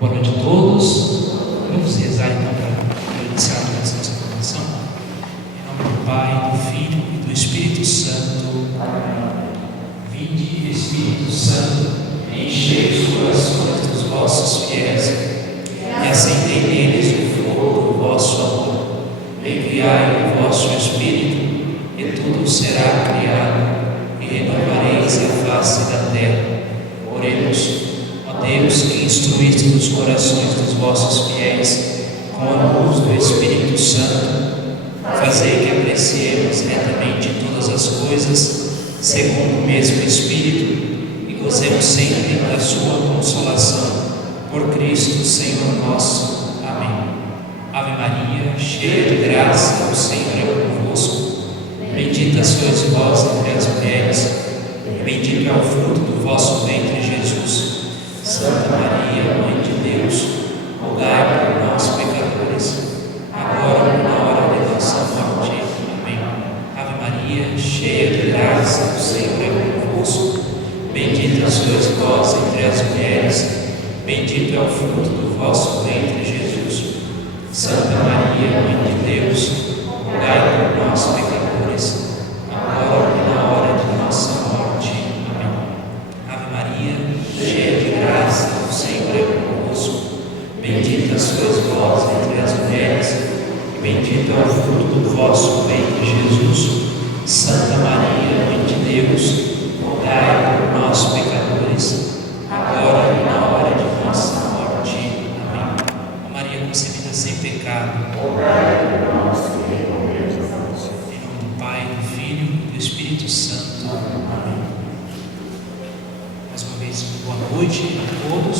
Boa noite a todos. Vamos rezar então para iniciar a nossa formação. Em nome do Pai, do Filho e do Espírito Santo. Amém. Vinde, Espírito Santo, enchei os corações dos vossos fiéis e acendei neles o fogo do vosso amor. Enviai o vosso Espírito e tudo será criado e renovareis a face da terra. Oremos. Ó Deus, que instruíste os corações dos vossos fiéis com a luz do Espírito Santo, fazei que apreciemos retamente todas as coisas segundo o mesmo Espírito e gozemos sempre da sua consolação. Por Cristo, Senhor nosso. Amém. Ave Maria, cheia de graça, o Senhor é convosco. Bendita sois vós entre as mulheres, e bendito é o fruto do vosso ventre, Jesus. Santa Maria, Mãe de Deus, rogai por nós, pecadores, agora e na hora de nossa morte. Amém. Ave Maria, cheia de graça, o Senhor é convosco. Bendita sois vós entre as mulheres, bendito é o fruto do vosso ventre, Jesus. Santa Maria, Mãe de Deus, rogai por nós, pecadores, agora e na hora de nossa morte. Amém. Ave Maria, cheia de graça, o Senhor é convosco. Bendita sois vós entre as mulheres, e bendito é o fruto do vosso ventre, Jesus. Santa Maria, Mãe de Deus, rogai por nós, pecadores, agora e na hora de nossa morte. Amém. Ó Maria concebida sem pecado, rogai por nós que recorremos a vós. em nome do Pai, do Filho e do Espírito Santo. Amém. Mais uma vez, boa noite a todos.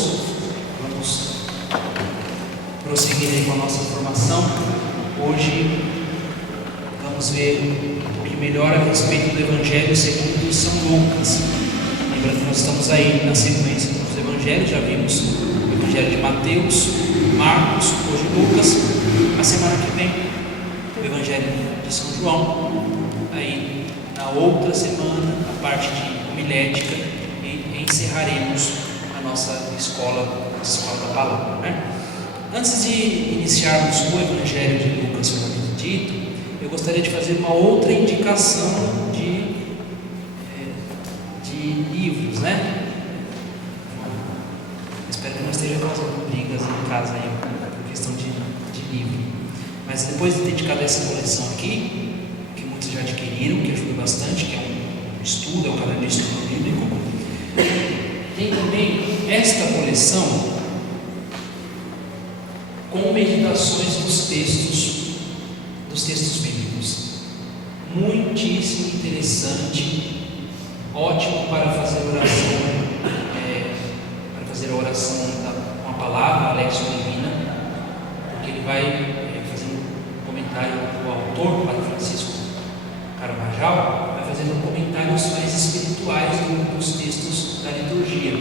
Vamos prosseguir aí com a nossa formação. Hoje vamos ver um pouquinho melhor a respeito do Evangelho segundo São Lucas. Lembrando que nós estamos aí na sequência dos Evangelhos, já vimos o Evangelho de Mateus, Marcos, hoje Lucas. A semana que vem o Evangelho de São João. Aí na outra semana a parte de homilética e encerraremos a nossa escola da palavra, né? Antes de iniciarmos o Evangelho de Lucas propriamente dito, eu gostaria de fazer uma outra indicação de livros, né? Espero que não esteja causando brigas em casa aí por questão de livro. Mas depois de ter dedicado essa coleção aqui, que muitos já adquiriram, que ajuda bastante, que é um estudo, é um caderno de estudo bíblico, tem também esta coleção com meditações dos textos bíblicos. Muitíssimo interessante, ótimo para fazer oração, para fazer a oração com a palavra, a Lexio Divina, porque ele vai fazendo um comentário do autor, Padre Francisco Carvajal, vai fazendo comentários mais espirituais dos textos da liturgia.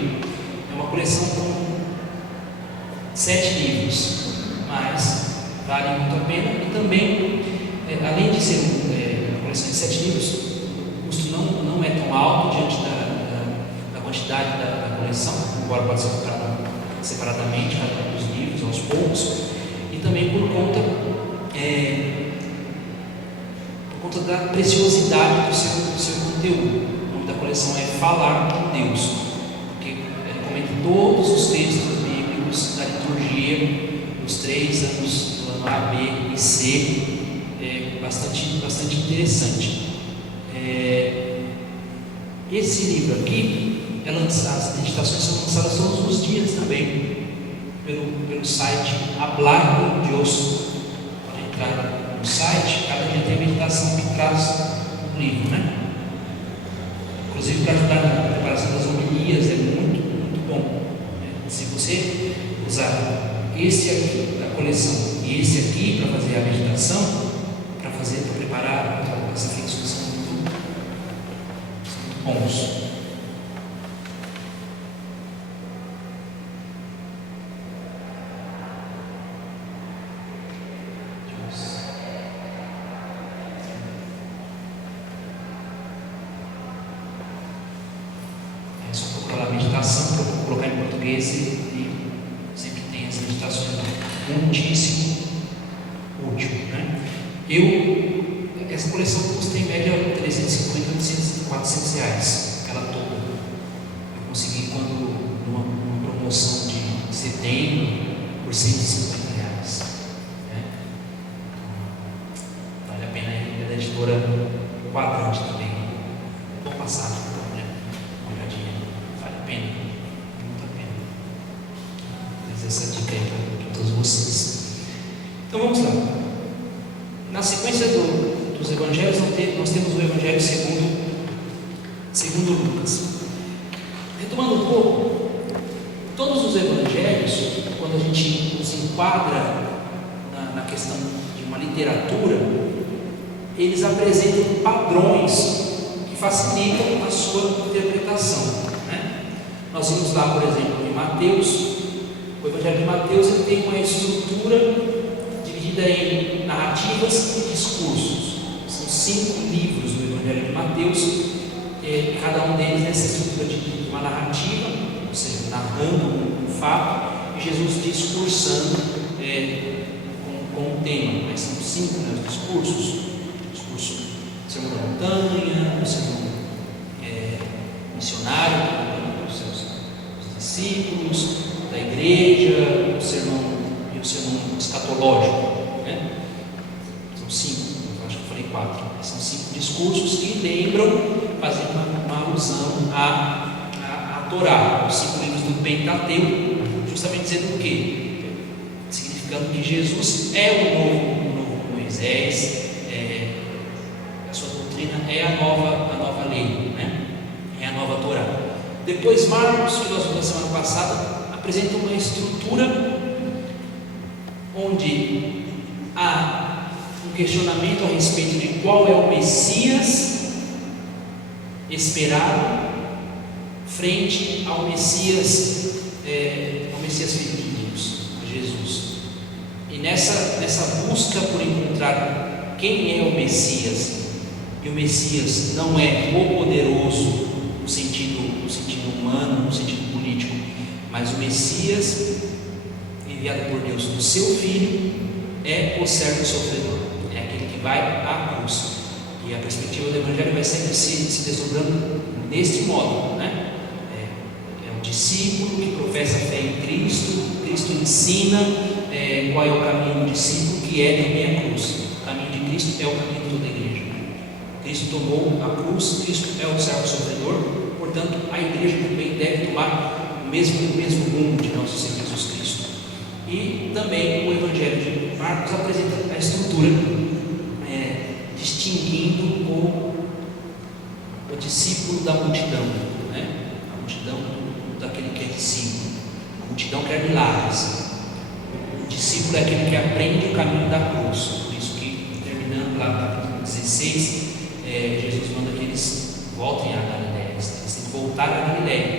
É uma coleção com 7 livros, mas vale muito a pena. E também, além de ser uma coleção de 7 livros, o custo não é tão alto diante da quantidade da coleção, embora pode ser comprado separadamente cada um dos livros aos poucos, e também por conta da preciosidade do seu conteúdo. O nome da coleção é Falar com Deus, porque ele comenta todos os textos bíblicos da liturgia dos 3 anos do ano A, B e C. É bastante interessante. Esse livro aqui, as meditações são lançadas todos os dias também pelo site Hablar con Dios. Pode entrar no site, cada dia tem a meditação que traz o livro, né? Inclusive para ajudar na preparação das homilias, é muito, muito bom. Se você usar esse aqui da coleção e esse aqui para fazer a meditação, para preparar as reflexões, são muito bons. É só procurar a meditação, colocar em português e sempre muitíssimo útil, né? Essa coleção custa em média 350, 400 reais, ela toda. Eu consegui numa promoção de setembro por 150 reais, né? Vale a pena ir, é da editora Quadrante também. Vou passar, né? Uma olhadinha, vale a pena, muito a pena. Mas essa dica aí para todos vocês. Então vamos lá. Na sequência dos evangelhos, nós temos o evangelho segundo Lucas. Retomando um pouco, todos os evangelhos, quando a gente se enquadra na questão de uma literatura, eles apresentam padrões que facilitam a sua interpretação, né? Nós vimos lá, por exemplo, em Mateus. O evangelho de Mateus ele tem uma estrutura dividida em narrativas e discursos. São 5 livros do Evangelho de Mateus, cada um deles nessa estrutura de uma narrativa, ou seja, narrando um fato, e Jesus discursando com um tema. Mas são 5, né, os discursos: o discurso do Sermão da Montanha, o sermão missionário dos seus discípulos, da igreja, o sermão escatológico, né? São 5, acho que eu falei 4. São 5 discursos que lembram, fazendo uma alusão à Torá, os 5 livros do Pentateuco, justamente dizendo o quê? Significando que Jesus é o novo Moisés, a sua doutrina é a nova lei, né? É a nova Torá. Depois Marcos, que nós vimos na semana passada, apresenta uma estrutura onde há um questionamento a respeito de qual é o Messias esperado frente ao Messias filho de Deus, a Jesus. E nessa busca por encontrar quem é o Messias, e o Messias não é o poderoso no sentido humano, no sentido político, mas o Messias enviado por Deus, o seu filho, é o servo sofredor, é aquele que vai à cruz. E a perspectiva do Evangelho vai sempre se desdobrando deste modo, né? É o discípulo que professa a fé em Cristo. Cristo ensina qual é o caminho do discípulo, que é também a cruz. O caminho de Cristo é o caminho de toda a igreja. Cristo tomou a cruz, Cristo é o servo sofredor, portanto a igreja também deve tomar o mesmo rumo de nosso Senhor Jesus Cristo. E também o Evangelho de Marcos apresenta a estrutura, distinguindo o discípulo da multidão, né? A multidão daquele que é discípulo. A multidão quer milagres. O discípulo é aquele que aprende o caminho da cruz. Por isso que, terminando lá no capítulo 16, Jesus manda que eles voltem a Galiléia. Eles têm que voltar a Galiléia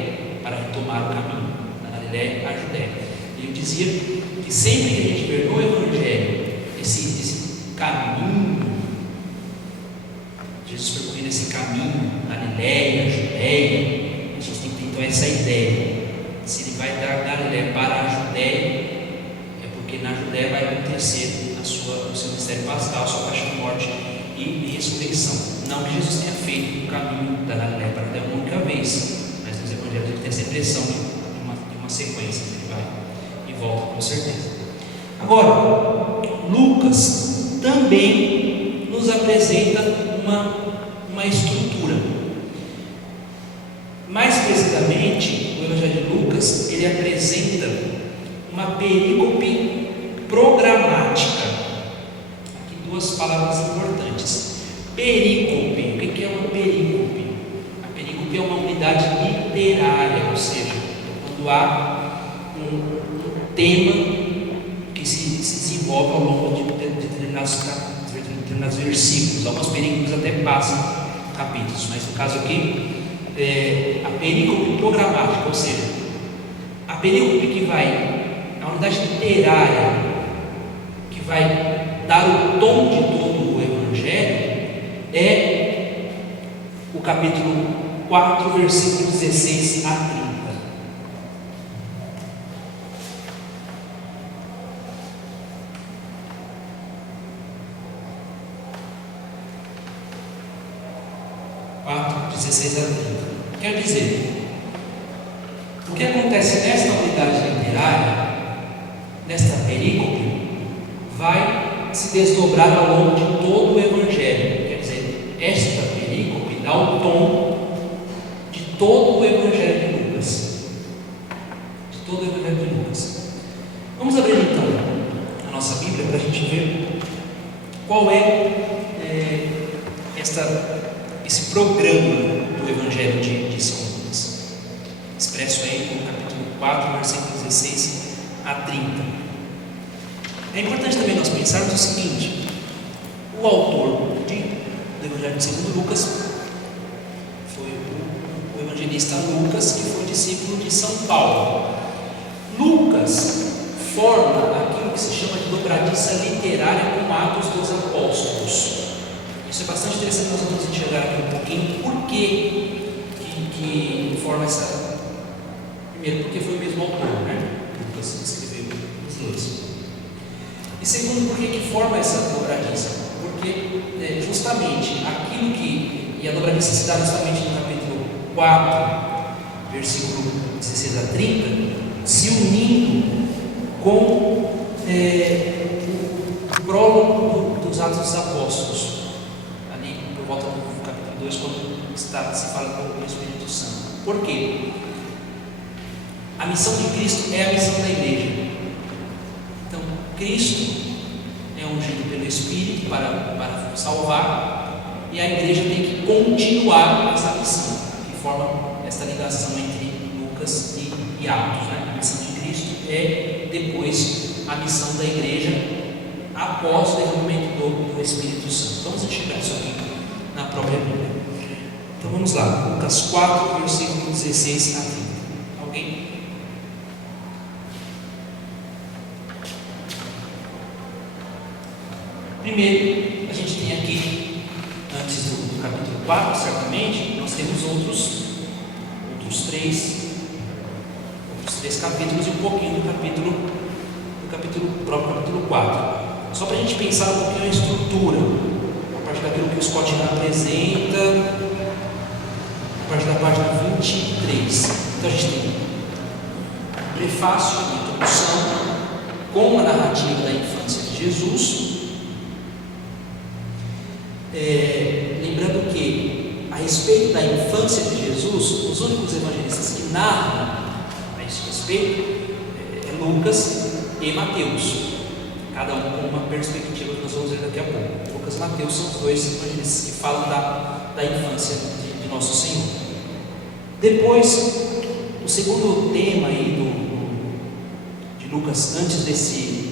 para retomar o caminho da Galiléia à Judéia. E eu dizia que sempre que a gente vê no Evangelho esse caminho, Jesus percorrendo esse caminho, Galiléia, Judéia, a gente tem que ter então essa ideia. Se ele vai dar Galiléia para a Judéia, é porque na Judéia vai acontecer o seu mistério pascal, a sua paixão, morte e ressurreição. Não que Jesus tenha feito o caminho da Galiléia para a Judéia uma única vez, mas nos Evangelhos ele tem essa impressão de uma sequência, ele vai e volta com certeza. Agora, Lucas também nos apresenta uma estrutura. Mais precisamente, o Evangelho de Lucas, ele apresenta uma perícope programática. Aqui duas palavras importantes. Perícope, o que é uma perícope? A perícope é uma unidade literária, ou seja, quando há um tema que se desenvolve ao longo de determinados versículos. Algumas perícopes até passam capítulos, mas no caso aqui a perícope programática, ou seja, a perícope que vai, a unidade literária que vai dar o tom de todo o Evangelho é o capítulo 4, versículos 16 a 30. 16 a 30. Quer dizer, o que acontece nesta unidade literária, nesta perícope, vai se desdobrar ao longo de todo o Evangelho. Quer dizer, esta perícope dá o tom de todo o Evangelho de Lucas. De todo o Evangelho de Lucas. Vamos abrir então a nossa Bíblia para a gente ver qual é esse programa do Evangelho de São Lucas, expresso aí no capítulo 4, versículo 16 a 30. É importante também nós pensarmos o seguinte: o autor do Evangelho segundo Lucas foi o evangelista Lucas, que foi discípulo de São Paulo. Lucas forma aquilo que se chama de dobradiça literária com Atos dos Apóstolos. Isso é bastante interessante, nós vamos enxergar aqui um pouquinho por que forma essa. Primeiro, porque foi o mesmo autor, né? Lucas escreveu os dois. E segundo, por que forma essa dobradiça? Porque justamente aquilo e a dobradiça se dá justamente no capítulo 4, versículo 16 a 30, se unindo com o prólogo dos Atos dos Apóstolos, ali por volta do capítulo 2, quando se fala com o Espírito Santo. Por quê? A missão de Cristo é a missão da igreja. Então, Cristo é ungido pelo Espírito para salvar, e a igreja tem que continuar essa missão, que forma essa ligação entre Lucas e Atos, né? A missão de Cristo é depois a missão da igreja após o derramamento do Espírito Santo. Vamos enxergar isso aqui na própria Bíblia. Então vamos lá, Lucas 4, versículo 16 a 30. Alguém? Primeiro, a gente tem aqui, antes do capítulo 4, certamente, nós temos outros três capítulos e um pouquinho do próprio capítulo 4. Só para a gente pensar um pouquinho a estrutura, a partir daquilo que o Scott apresenta, a partir da página 23. Então a gente tem um prefácio, uma introdução, com a narrativa da infância de Jesus. Lembrando que, a respeito da infância de Jesus, os únicos evangelistas que narram a esse respeito é Lucas e Mateus, cada um com uma perspectiva que nós vamos ver daqui a pouco. Lucas e Mateus são os dois evangelistas que falam da infância de Nosso Senhor. Depois, o segundo tema aí de Lucas, antes deste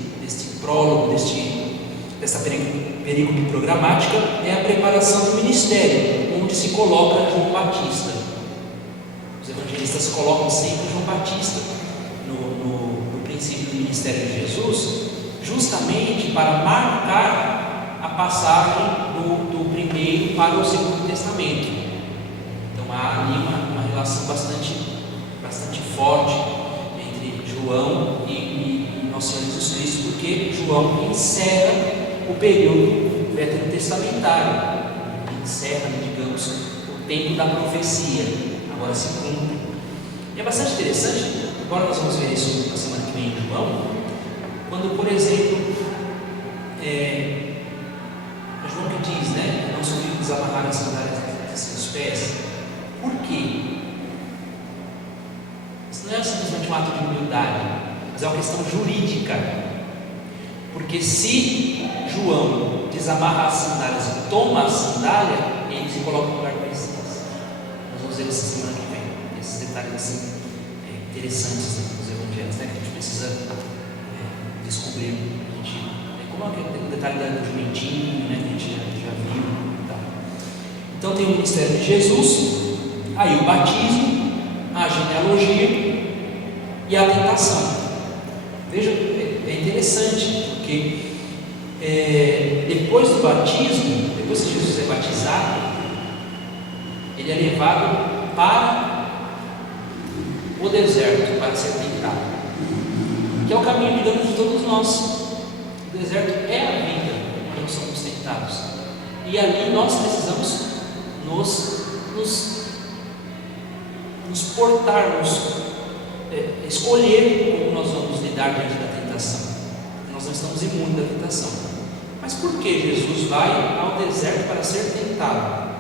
prólogo, dessa perícope programática, é a preparação do ministério, onde se coloca João Batista. Os evangelistas colocam sempre João Batista no princípio do ministério de Jesus, justamente para marcar a passagem do primeiro para o segundo testamento. Então há ali uma relação bastante forte entre João e Nosso Senhor Jesus Cristo, porque João encerra o período veterotestamentário, encerra, digamos, o tempo da profecia, agora se cumpre. E é bastante interessante, agora nós vamos ver isso na semana que vem em João, quando, por exemplo, João que diz, né, não subiu desamarrar as sandálias de seus pés. Por quê? Isso não é simplesmente um ato de humildade, mas é uma questão jurídica. Porque se João desamarra as sandálias e toma a sandália, ele se coloca no lugar do Messias. Nós vamos ver essa semana que vem esses detalhes assim, interessantes dos evangelhos, né, que a gente precisa descobrir. Como é o detalhe do jumentinho, né, que a gente já viu e tal. Então tem o ministério de Jesus, aí o batismo, a genealogia e a tentação. Veja, é interessante, porque depois do batismo, depois que Jesus é batizado, ele é levado para o deserto para ser tentado, que é o caminho, digamos, de todos nós. O deserto é a vida onde nós somos tentados, e ali nós precisamos nos nos portarmos, escolher como nós vamos lidar diante da tentação. Nós não estamos imunes da tentação. Mas por que Jesus vai ao deserto para ser tentado?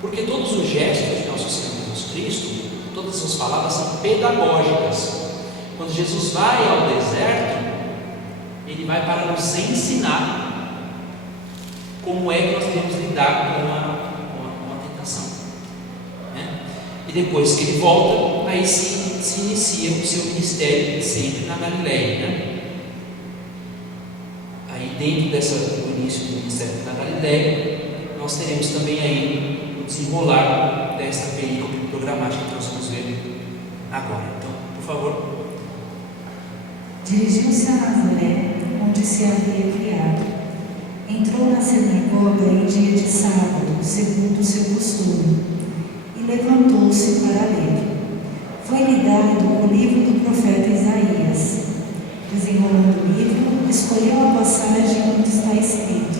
Porque todos os gestos de nosso Senhor Jesus Cristo, todas as palavras são pedagógicas. Quando Jesus vai ao deserto, Ele vai para nos ensinar como é que nós devemos lidar com a tentação, né? E depois que Ele volta, aí se inicia o seu ministério sempre na Galileia, né? Aí dentro do início do ministério na Galileia, nós teremos também aí o desenrolar dessa perícope programática que nós vamos ver agora. Então, por favor. Dirigiu-se a Nazaré, onde se havia criado. Entrou na sinagoga em dia de sábado, segundo o seu costume, e levantou-se para ler. Foi-lhe dado o livro do profeta Isaías. Desenrolando o livro, escolheu a passagem onde está escrito: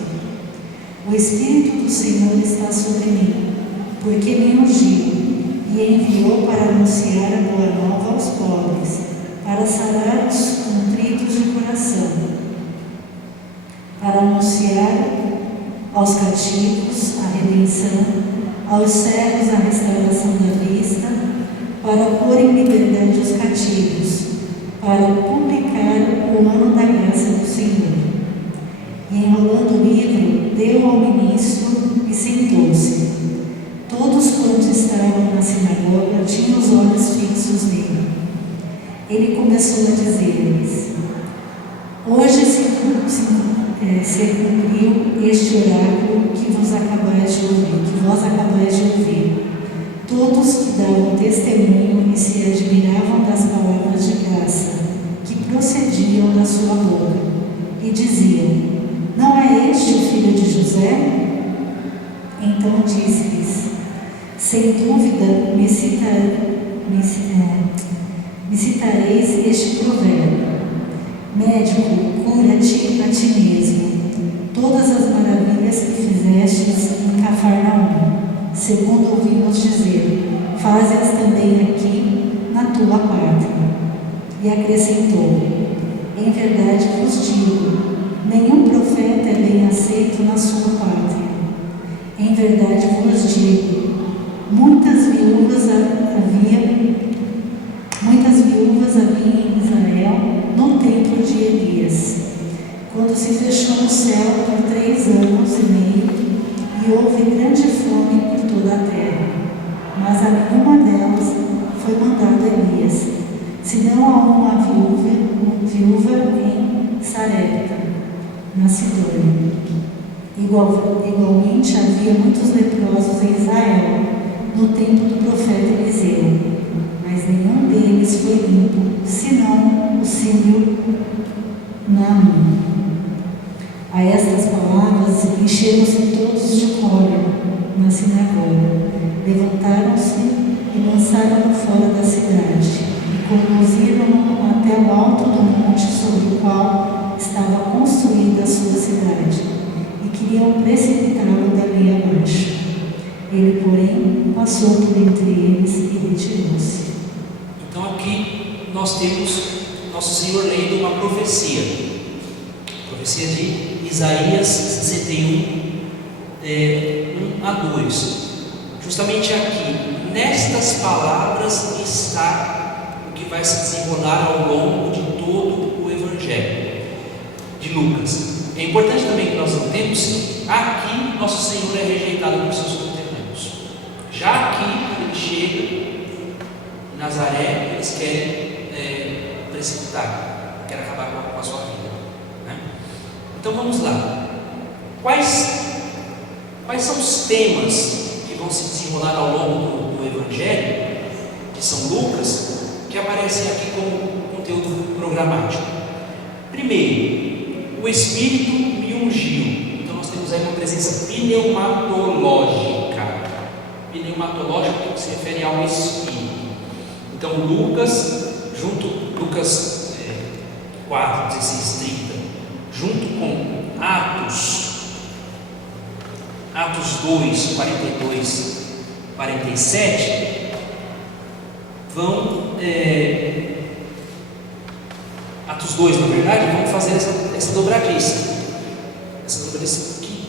O Espírito do Senhor está sobre mim, porque me ungiu e enviou para anunciar a boa nova aos pobres, para sarar os contritos de coração, para anunciar aos cativos a redenção, aos cegos a restauração da vista, para pôr em liberdade os cativos, para publicar o ano da graça do Senhor. E enrolando o livro, deu ao ministro e sentou-se. Todos quantos estavam na sinagoga tinham os olhos fixos nele. Ele começou a dizer-lhes: Hoje se cumpriu este oráculo que vós acabais de ouvir. Todos que davam testemunho e se admiravam das palavras de graça que procediam da sua boca, e diziam: Não é este o filho de José? Então disse-lhes: Sem dúvida me citareis este provérbio: Médico, cura-te a ti mesmo. Todas as maravilhas que fizestes em Cafarnaum, segundo ouvimos dizer, faze-as também aqui na tua pátria. E acrescentou: Em verdade vos digo, nenhum profeta é bem aceito na sua pátria. Em verdade vos digo, muitas viúvas havia em Israel no tempo de Elias, quando se fechou o céu por 3 anos e meio, e houve grande fome por toda a terra. Mas a nenhuma delas foi mandado Elias, senão a uma viúva em Sarepta, na Sidônia. Igualmente havia muitos leprosos em Israel no tempo do profeta Eliseu, mas nenhum deles foi limpo, senão o sírio Naamã. A estas palavras encheram-se todos de cólera na sinagoga, levantaram-se e lançaram-no fora da cidade, e conduziram-no até o alto do monte sobre o qual estava construída a sua cidade, e queriam precipitá-lo dali abaixo. Ele, porém, passou por entre eles e retirou-se. Então aqui nós temos nosso Senhor lendo uma profecia de Isaías 61, 1-2. Justamente aqui, nestas palavras está o que vai se desenrolar ao longo de todo o Evangelho de Lucas. É importante também que nós notemos que aqui nosso Senhor é rejeitado por seus conterrâneos. Já aqui, quando ele chega em Nazaré, eles querem precipitar, querem acabar com a sua vida, né? Então vamos lá. Quais são os temas que vão se desenrolar ao longo do Evangelho de São Lucas, que aparecem aqui como conteúdo programático? Primeiro, o Espírito me ungiu. Então nós temos aí uma presença pneumatológica. Pneumatológica que se refere ao Espírito. Então Lucas 4, 16, 30, junto com Atos 2, 42 47, vão, Atos 2, na verdade, vão fazer essa dobradiça que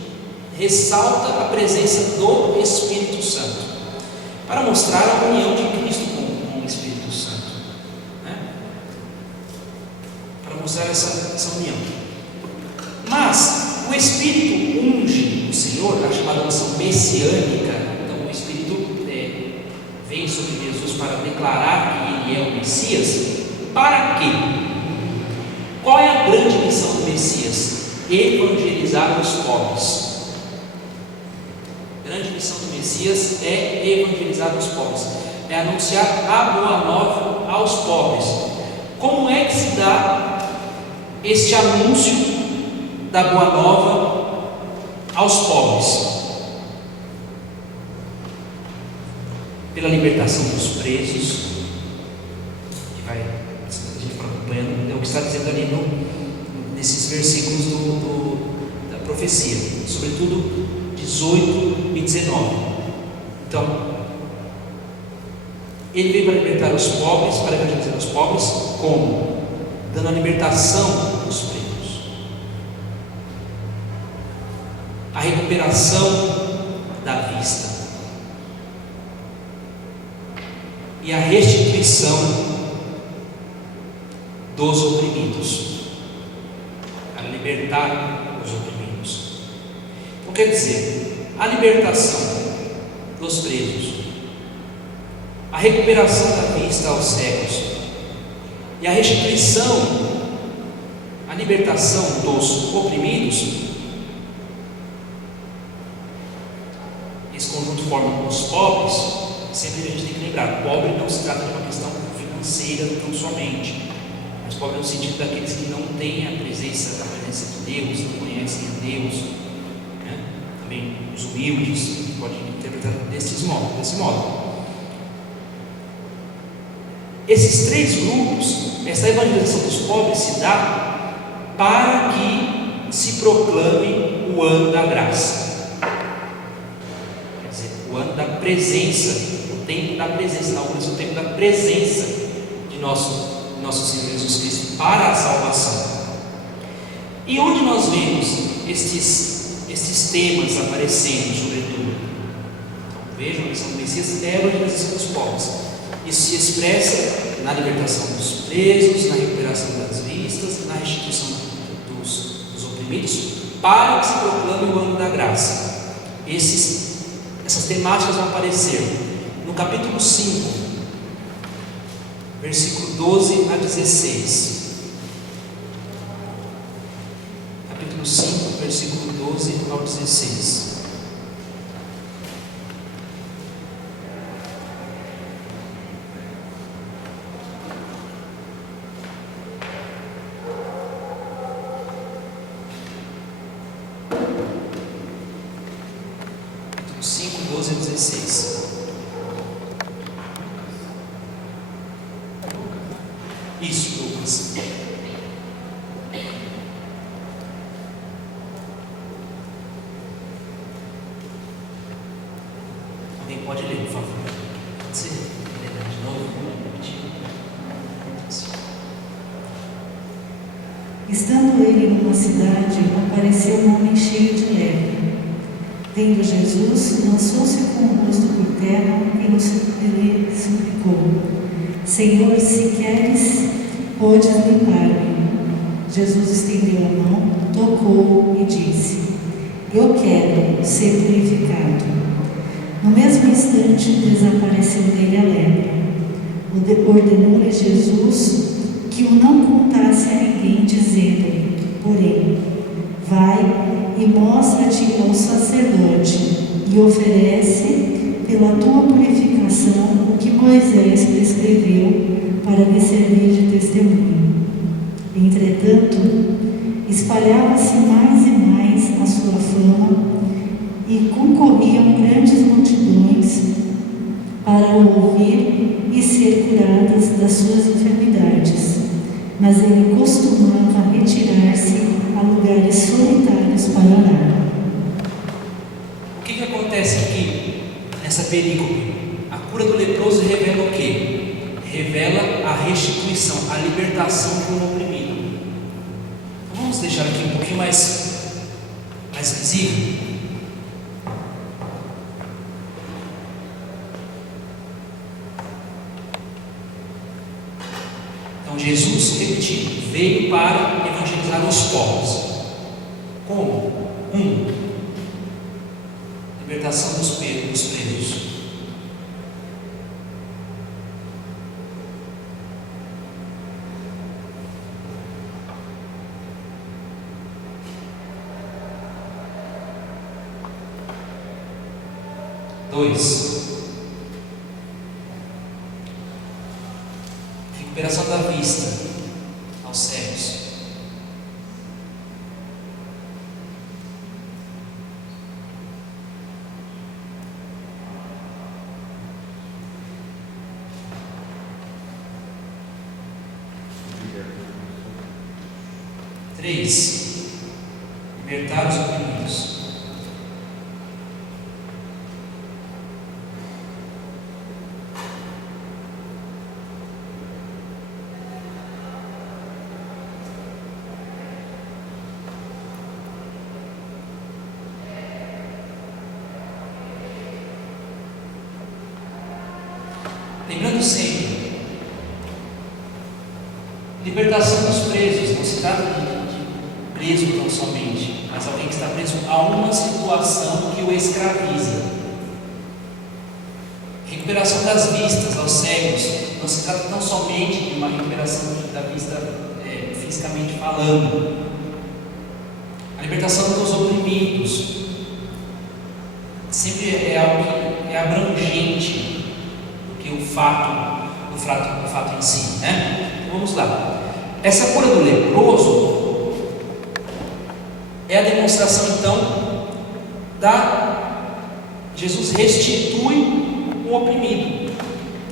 ressalta a presença do Espírito Santo, para mostrar a união de Cristo com o Espírito Santo, né? Para mostrar essa união. Mas o Espírito unge o Senhor, a chamada unção messiânica. Então o Espírito vem sobre Jesus para declarar que Ele é o Messias. Para quê? Qual é a grande missão do Messias? Evangelizar os pobres. A grande missão do Messias é evangelizar os pobres, é anunciar a boa nova aos pobres. Como é que se dá este anúncio da boa nova aos pobres? Pela libertação dos presos, que vai, a gente vai acompanhando, é o que está dizendo ali nesses versículos da profecia, sobretudo 18 e 19. Então, ele veio para libertar os pobres, para evangelizar os pobres, como? Dando a libertação dos presos, a recuperação da vista e a restituição dos oprimidos, a libertar os oprimidos. Então, quer dizer, a libertação dos presos, a recuperação da vista aos cegos e a restituição, a libertação dos oprimidos, esse conjunto forma os pobres. Sempre a gente tem que lembrar, pobre não se trata de uma questão financeira tão somente, mas pobre no sentido daqueles que não têm a presença de Deus, não conhecem a Deus, né? Também os humildes, pode interpretar desse modo. Esses três grupos, essa evangelização dos pobres se dá para que se proclame o ano da graça, quer dizer, o ano da presença, o tempo da presença, na o tempo da presença de nosso Senhor Jesus Cristo para a salvação. E onde nós vemos estes temas aparecendo, sobretudo? Então, vejam, a missão do Messias é a evangelização dos pobres. Isso se expressa na libertação dos presos, na recuperação das vistas, na restituição dos oprimidos, para que se proclame o ano da graça. Essas temáticas vão aparecer no capítulo 5, versículo 12 a 16. Capítulo 5, versículo 12 ao 16. Capítulo 5, 12 a 16. Isso, Lucas. Alguém pode ler, por favor? Pode ser? Ler de novo? Estando ele numa cidade, apareceu um homem cheio de lepra. Vendo Jesus, lançou-se com o rosto por terra e lhe suplicou: Senhor, se queres, podes limpar-me. Jesus estendeu a mão, tocou e disse: Eu quero ser purificado. No mesmo instante, desapareceu dele a lepra. Ordenou-lhe Jesus que o não contasse a ninguém, dizendo-lhe, porém, vai e mostra-te ao sacerdote e oferece pela tua purificação o que Moisés prescreveu para lhe servir de testemunho. Entretanto, espalhava-se mais e mais a sua fama e concorriam grandes multidões para o ouvir e ser curadas das suas enfermidades. Mas ele costumava retirar-se a lugares solitários para orar. O que acontece aqui nessa perícope, a cura do leproso revela o quê? Revela a restituição, a libertação de um oprimido. Então, vamos deixar aqui um pouquinho mais visível. Então, Jesus, repetindo, veio para evangelizar os povos. Como? Libertação dos presos. 2. Recuperação da vista aos cegos. 3. Libertar os oprimidos. 4. Lembrando sempre, libertação dos presos, não se trata de preso tão somente, mas alguém que está preso a uma situação que o escraviza. Recuperação das vistas aos cegos, não se trata tão somente de uma recuperação da vista fisicamente falando. A libertação dos oprimidos sempre é algo que é abrangente do que o fato em si, né? Então, vamos lá. Essa cura do leproso é a demonstração, então, Jesus restitui um oprimido.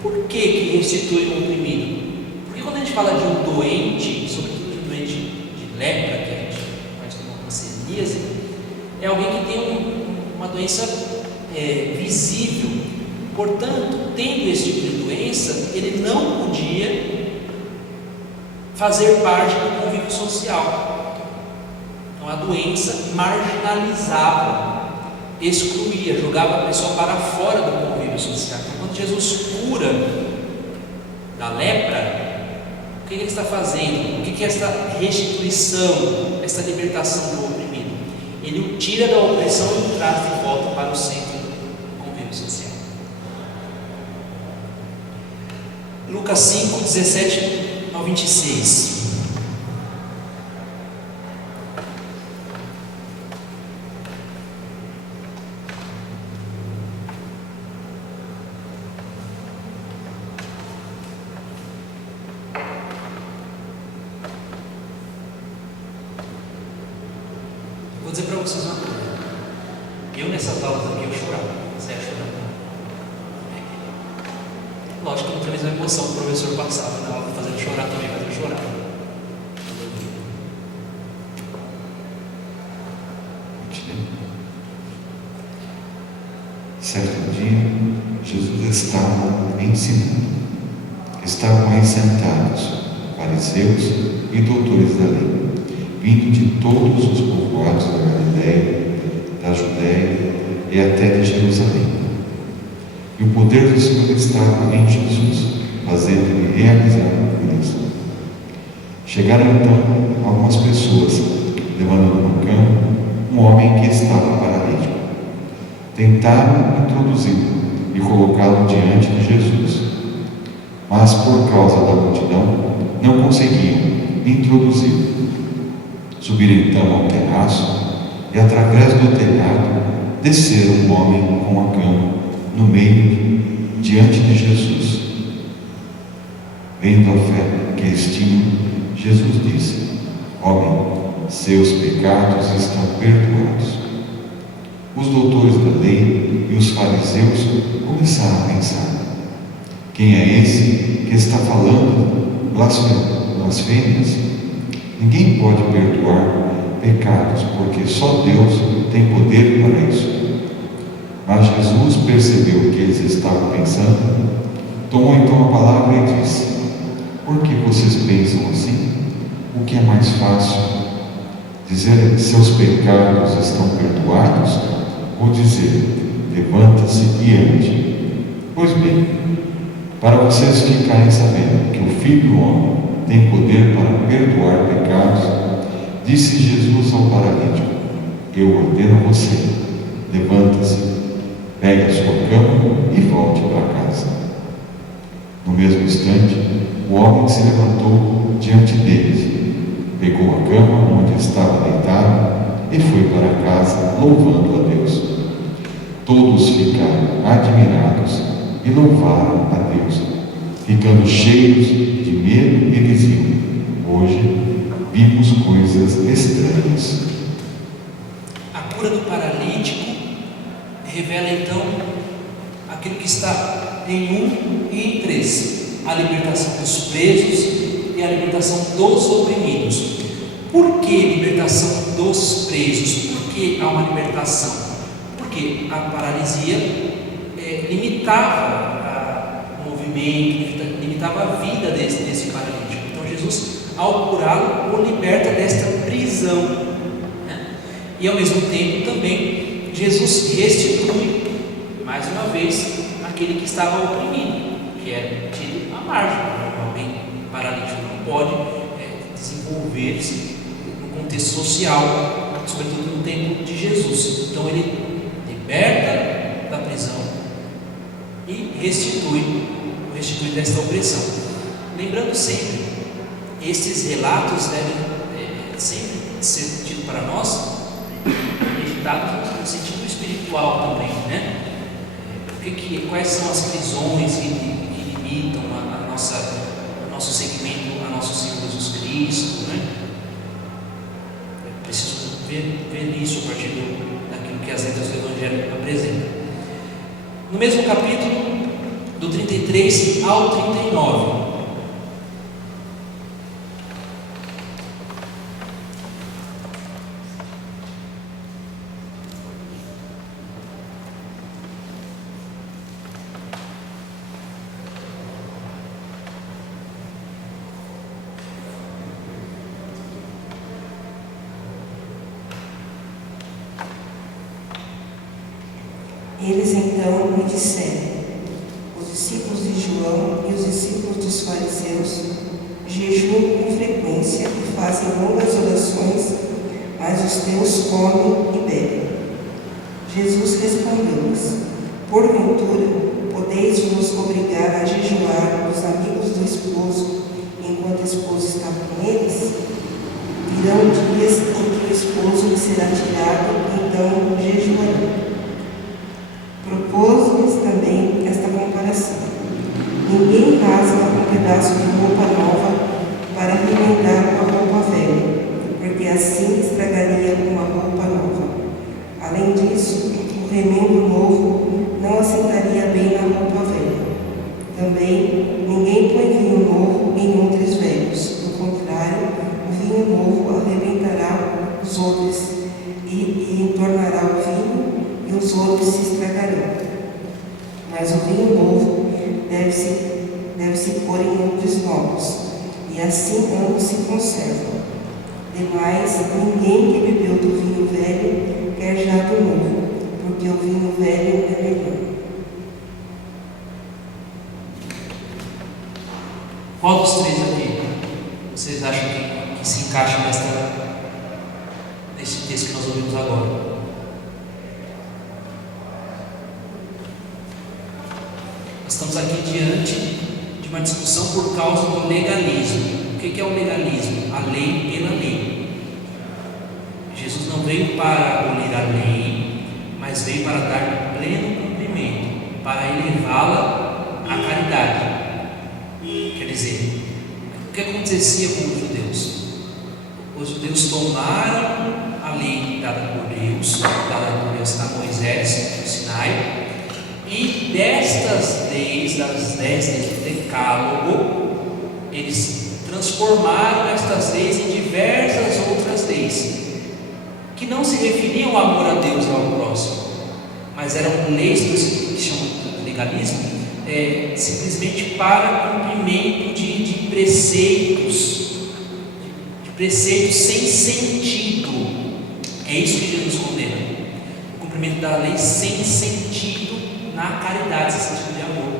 Por que restitui um oprimido? Porque quando a gente fala de um doente, sobretudo de um doente de lepra, que a gente faz como uma hanseníase, é alguém que tem uma doença visível. Portanto, tendo esse tipo de doença, ele não podia fazer parte do convívio social. Então, a doença marginalizava, excluía, jogava a pessoa para fora do convívio social. Então, quando Jesus cura da lepra, o que ele está fazendo? O que é esta restituição, esta libertação do oprimido? Ele o tira da opressão e o traz de volta para o centro do convívio social. Lucas 5, 17 ao 26. Vou dizer para vocês uma coisa. Eu nessas aulas aqui eu chorava. Você ia chorar? Lógico que não tem a mesma emoção que o professor passava na aula fazendo chorar também, mas eu chorava. Certo dia, Jesus estava ensinando. Estavam aí sentados fariseus e doutores da lei, vindo de todos os povoados da Galiléia, da Judéia e até de Jerusalém. E o poder do Senhor estava em Jesus, fazendo-lhe realizar curas. Chegaram então algumas pessoas, levando no cama um homem que estava paralítico. Tentaram introduzi-lo e colocá-lo diante de Jesus, mas por causa da multidão não conseguiam introduzi-lo. Subiram então ao terraço e, através do telhado, desceram um homem com a cama no meio, diante de Jesus. Vendo a fé que estima, Jesus disse: homem, seus pecados estão perdoados. Os doutores da lei e os fariseus começaram a pensar: quem é esse que está falando blasfêmias? Ninguém pode perdoar pecados, porque só Deus tem poder para isso. Mas Jesus percebeu o que eles estavam pensando, tomou então a palavra e disse: por que vocês pensam assim? O que é mais fácil? Dizer que seus pecados estão perdoados? Ou dizer: levanta-se e ande? Pois bem, para vocês ficarem sabendo que o Filho do Homem tem poder para perdoar pecados, disse Jesus ao paralítico: eu ordeno a você, levanta-se, pegue a sua cama e volte para casa. No mesmo instante, o homem se levantou diante deles, pegou a cama onde estava deitado e foi para casa, louvando a Deus. Todos ficaram admirados e louvaram a Deus, ficando cheios de medo e diziam: hoje vimos coisas estranhas. A cura do paralítico revela então aquilo que está em um e em três: a libertação dos presos e a libertação dos oprimidos. Por que libertação dos presos? Por que há uma libertação? Porque a paralisia limitava o movimento, limitava a vida desse paralítico. Então Jesus, ao curá-lo, o liberta desta prisão, né? E ao mesmo tempo também Jesus restitui mais uma vez aquele que estava oprimido, que é tido à margem. Alguém paralítico não pode desenvolver-se no contexto social, sobretudo no tempo de Jesus. Então ele liberta da prisão e restitui desta opressão. Lembrando sempre, esses relatos devem sempre ser tidos para nós meditados no sentido espiritual também, né? Quais são as prisões que limitam o nosso seguimento a nosso Senhor Jesus Cristo, né? É preciso ver isso a partir daquilo que as letras do Evangelho apresentam. No mesmo capítulo, do 33 ao 39. Eles então me disseram: os discípulos de João e os discípulos dos fariseus jejuam com frequência e fazem longas orações, mas os teus comem e bebem. Jesus respondeu-lhes: porventura, podeis-vos obrigar a jejuar os amigos do esposo, enquanto o esposo está com eles? Virão dias em que o esposo lhe será tirado, então jejuarão. Propôs-lhes também esta comparação: ninguém rasga um pedaço de roupa nova para remendar com a roupa velha, porque assim estragaria uma roupa nova. Além disso, o remendo novo não assentaria bem na roupa velha. Também ninguém põe vinho novo em odres velhos. Do contrário, o vinho novo arrebentará os odres e entornará o vinho, e os outros se estragarão. Mas o vinho novo deve-se pôr em odres novos, e assim ambos se conservam. Demais, ninguém que bebeu do vinho velho quer já do novo, porque o vinho velho é melhor. Qual dos três aqui vocês acham que se encaixa nesse texto que nós ouvimos agora? Nós estamos aqui diante de uma discussão por causa do legalismo. O que é o legalismo? A lei pela lei. Jesus não veio para abolir a lei, mas veio para dar pleno cumprimento, para elevá-la à caridade. Quer dizer, o que acontecia com os judeus? Os judeus tomaram a lei dada por Deus a Moisés, no Sinai, e destas leis, das 10 leis do Decálogo, eles transformaram estas leis em diversas outras leis, que não se referiam ao amor a Deus e ao próximo, mas eram leis que chamam de legalismo, simplesmente para cumprimento de preceitos sem sentido. É isso que Jesus condena, o cumprimento da lei sem sentido na caridade, sem sentido de amor,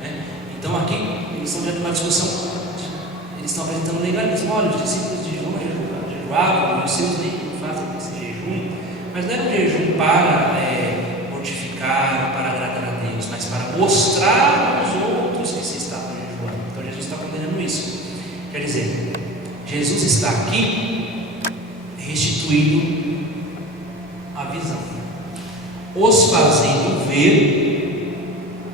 né? Então aqui eles estão diante de uma discussão, eles estão apresentando legalismo. Olha, os discípulos de João jejuavam, os seus nem fazem esse jejum, mas não era um jejum para mortificar, para agradar a Deus, mas para mostrar aos outros que se estavam jejuando. Então Jesus está condenando isso. Quer dizer, Jesus está aqui restituindo a visão, os fazendo ver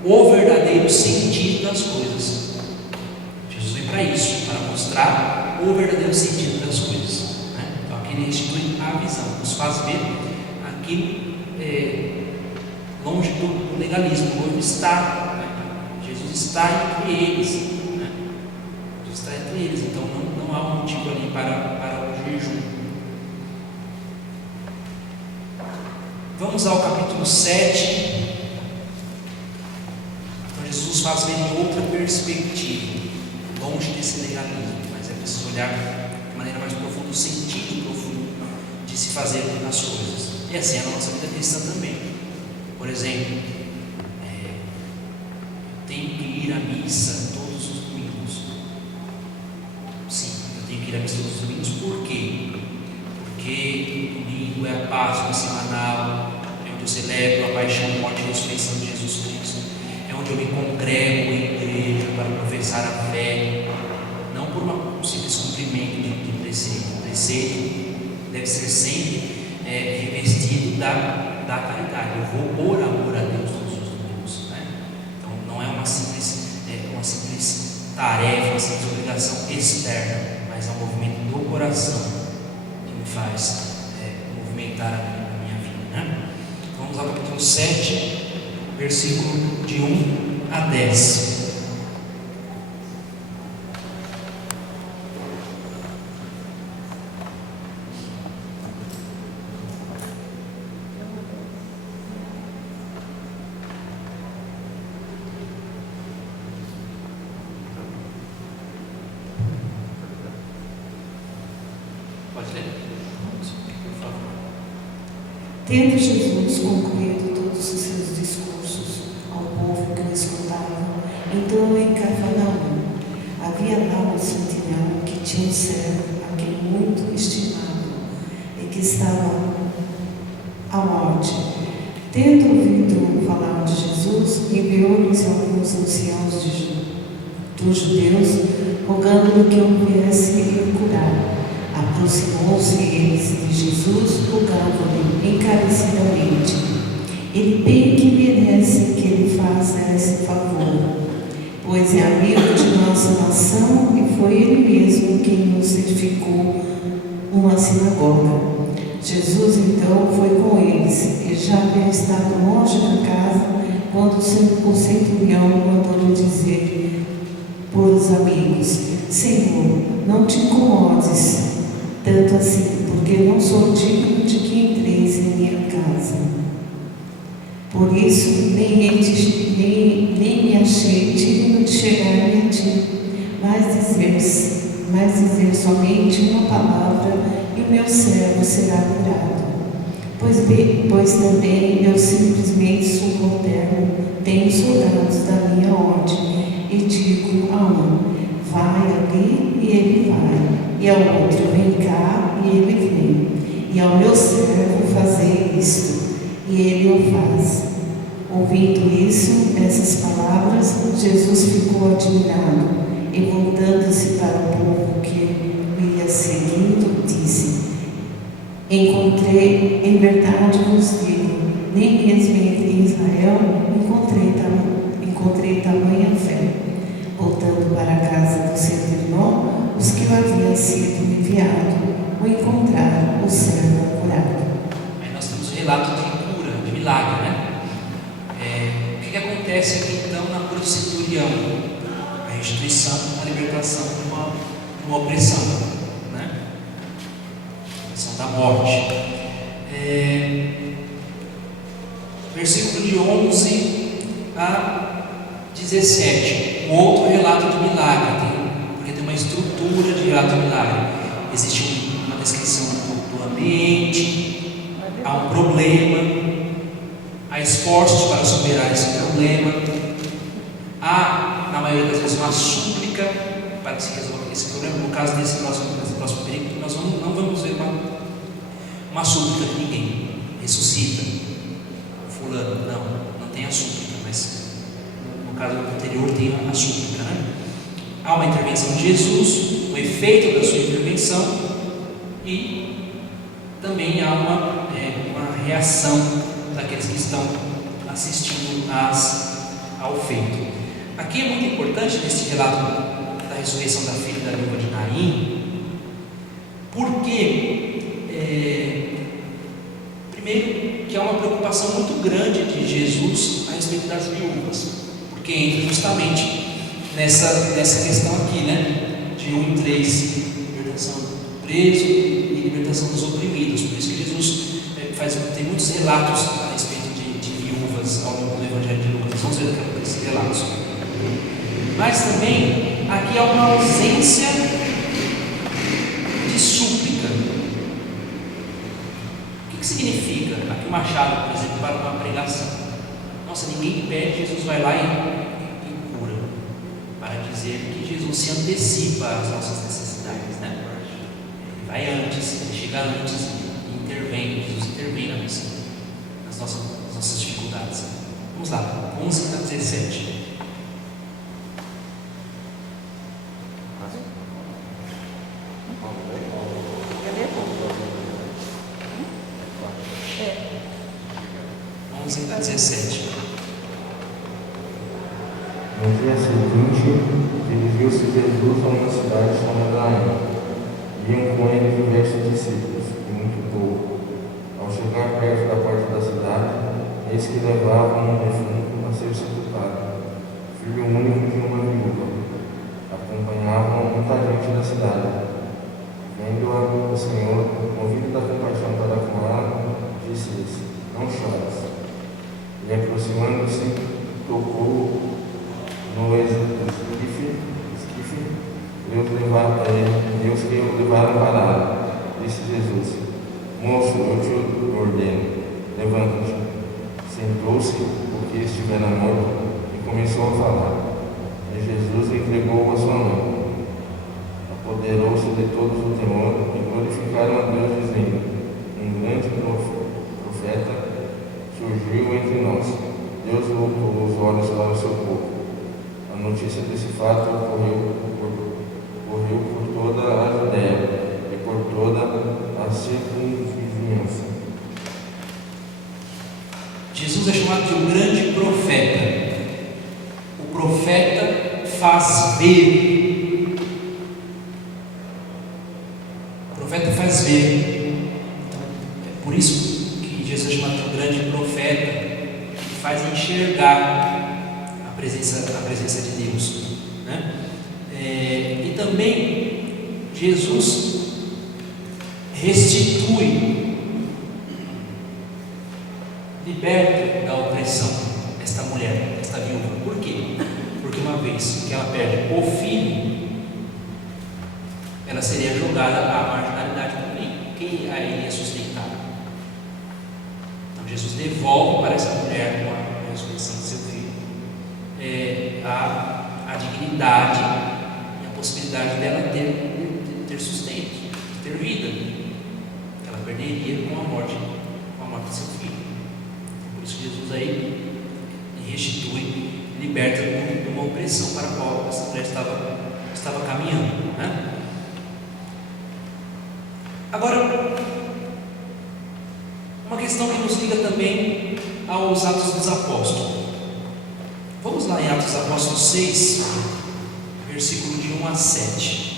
o verdadeiro sentido das coisas. Jesus vem para isso, para mostrar o verdadeiro sentido das coisas, né? Então aqui ele restitui a visão, os faz ver aquilo longe do legalismo. O corpo está, né? Jesus está entre eles, né? Jesus está entre eles, então não há um motivo ali para o jejum. Vamos ao capítulo 7. Então Jesus faz ver em outra perspectiva, longe desse legalismo, mas é preciso olhar de maneira mais profunda o sentido profundo de se fazer as coisas. E assim é a nossa vida cristã também. Por exemplo, tenho que ir à missa todos os domingos. Sim, eu tenho que ir à missa todos os domingos. Por quê? Porque domingo é a Páscoa semanal, é onde eu celebro a paixão, morte e ressurreição de Jesus Cristo, é onde eu me congrego em igreja para professar a fé, não por um simples cumprimento de preceito. O preceito deve ser sempre revestido da caridade. Eu vou por amor a Deus todos os domingos, né? Então não é uma simples tarefa, uma simples obrigação externa, mas é um movimento do coração que me faz movimentar a minha vida, né? Vamos ao capítulo 7, versículo de 1 a 10. Tendo Jesus concluído todos os seus discursos ao povo que o escutava, entrou em Cafarnaum. Havia lá um centurião que tinha um servo a quem muito estimava e que estava à morte. Tendo ouvido falar de Jesus, enviou-lhes alguns anciãos dos judeus, rogando-lhe que o viesse e curar. Aproximou-se eles de Jesus, rogavam-lhe encarecidamente: ele bem que merece que ele faça esse favor, pois é amigo de nossa nação e foi ele mesmo quem nos edificou uma sinagoga. Jesus então foi com eles e já havia estado longe da casa quando o centurião mandou-lhe dizer por os amigos: Senhor, não te incomodes tanto assim, porque não sou digno de que entreis em minha casa. Por isso, nem me achei digno de chegar-me a ti, mas dizer somente uma palavra e o meu servo será curado. Pois também eu simplesmente subalterno, tenho soldados da minha ordem, e digo a um: vai ali, e ele vai, e ao outro: vem cá, e ele vem, e ao meu servo: fazei isto, e ele o faz. Ouvindo isso, essas palavras, Jesus ficou admirado, e voltando-se para o povo que o ia seguindo, disse: encontrei, em verdade vos digo, nem mesmo em Israel encontrei tamanha fé. Voltando para a casa do centurião, os que o haviam sido enviado o encontraram, o servo curado. Aí nós temos o relato de cura, de milagre, né? O que acontece aqui então na cura do centurião? A restituição, a libertação de uma opressão, né? A opressão da morte. Versículo de 11 a 17, um outro relato de milagre, porque tem uma estrutura de relato de milagre. Existe uma descrição do ambiente, há um problema, há esforços para superar esse problema, há, na maioria das vezes, uma súplica para que se resolva esse problema. No caso desse próximo período, nós não vamos ver uma súplica de ninguém. Ressuscita fulano, não tem a súplica, mas no caso anterior tem a súplica, né? Há uma intervenção de Jesus, o efeito da sua intervenção, e também há uma reação daqueles que estão assistindo ao feito. Aqui é muito importante nesse relato da ressurreição da filha da viúva de Naim, porque primeiro que há uma preocupação muito grande de Jesus a respeito das viúvas, porque entra justamente nessa questão aqui, né, de 1 e 3, libertação do preso e libertação dos oprimidos. Por isso que Jesus tem muitos relatos a respeito de viúvas ao longo do Evangelho de Lucas. Vamos ver daqui a pouco esses relatos. Mas também aqui há uma ausência de súplica. O que significa aqui o Machado, por exemplo, para uma pregação? Nossa, ninguém pede, Jesus vai lá e cura, para dizer que Jesus se antecipa às nossas necessidades, né? Ele vai antes, ele chega antes e intervém. Jesus intervém nas nossas dificuldades. Vamos lá, 11 a 17. A 17. No dia seguinte, dirigiu-se Jesus a uma cidade chamada Naim. Iam com ele diversos discípulos, e muito povo. Ao chegar perto da porta da cidade, eis que levavam um defunto a ser sepultado, filho único de uma viúva. Acompanhavam muita gente da cidade. Vendo-a, o Senhor, movido da compaixão para com ela, disse-lhes: não chores. E aproximando-se, tocou no esquife, e os que o levaram pararam. Disse Jesus: moço, eu te ordeno, levanta-te. Sentou-se o que estivera morto e começou a falar. E Jesus entregou-o a sua mãe. Apoderou-se de todos o temor e glorificaram a Deus, dizendo: um grande profeta surgiu entre nós. Deus voltou os olhos para o seu povo. A notícia desse fato correu por toda a Judéia e por toda a circunvizinhança. Jesus é chamado de um grande profeta. O profeta faz ver. O profeta faz ver. É por isso que Jesus é chamado de um grande profeta, que faz enxergar a presença de Deus, né? E também Jesus restitui, liberta da opressão esta mulher, esta viúva. Por quê? Porque uma vez que ela perde o filho, ela seria jogada à marginalidade também. Quem a iria sustentar? Então Jesus devolve para essa mulher, com a ressurreição de seu filho, a dignidade e a possibilidade dela ter sustento, ter vida, que ela perderia com a morte de seu filho. Por isso Jesus aí restitui, liberta de uma opressão para a qual essa mulher estava caminhando, né? Agora, uma questão que nos liga também aos Atos dos Apóstolos. Vamos lá em Atos dos Apóstolos 6, versículo de 1 a 7.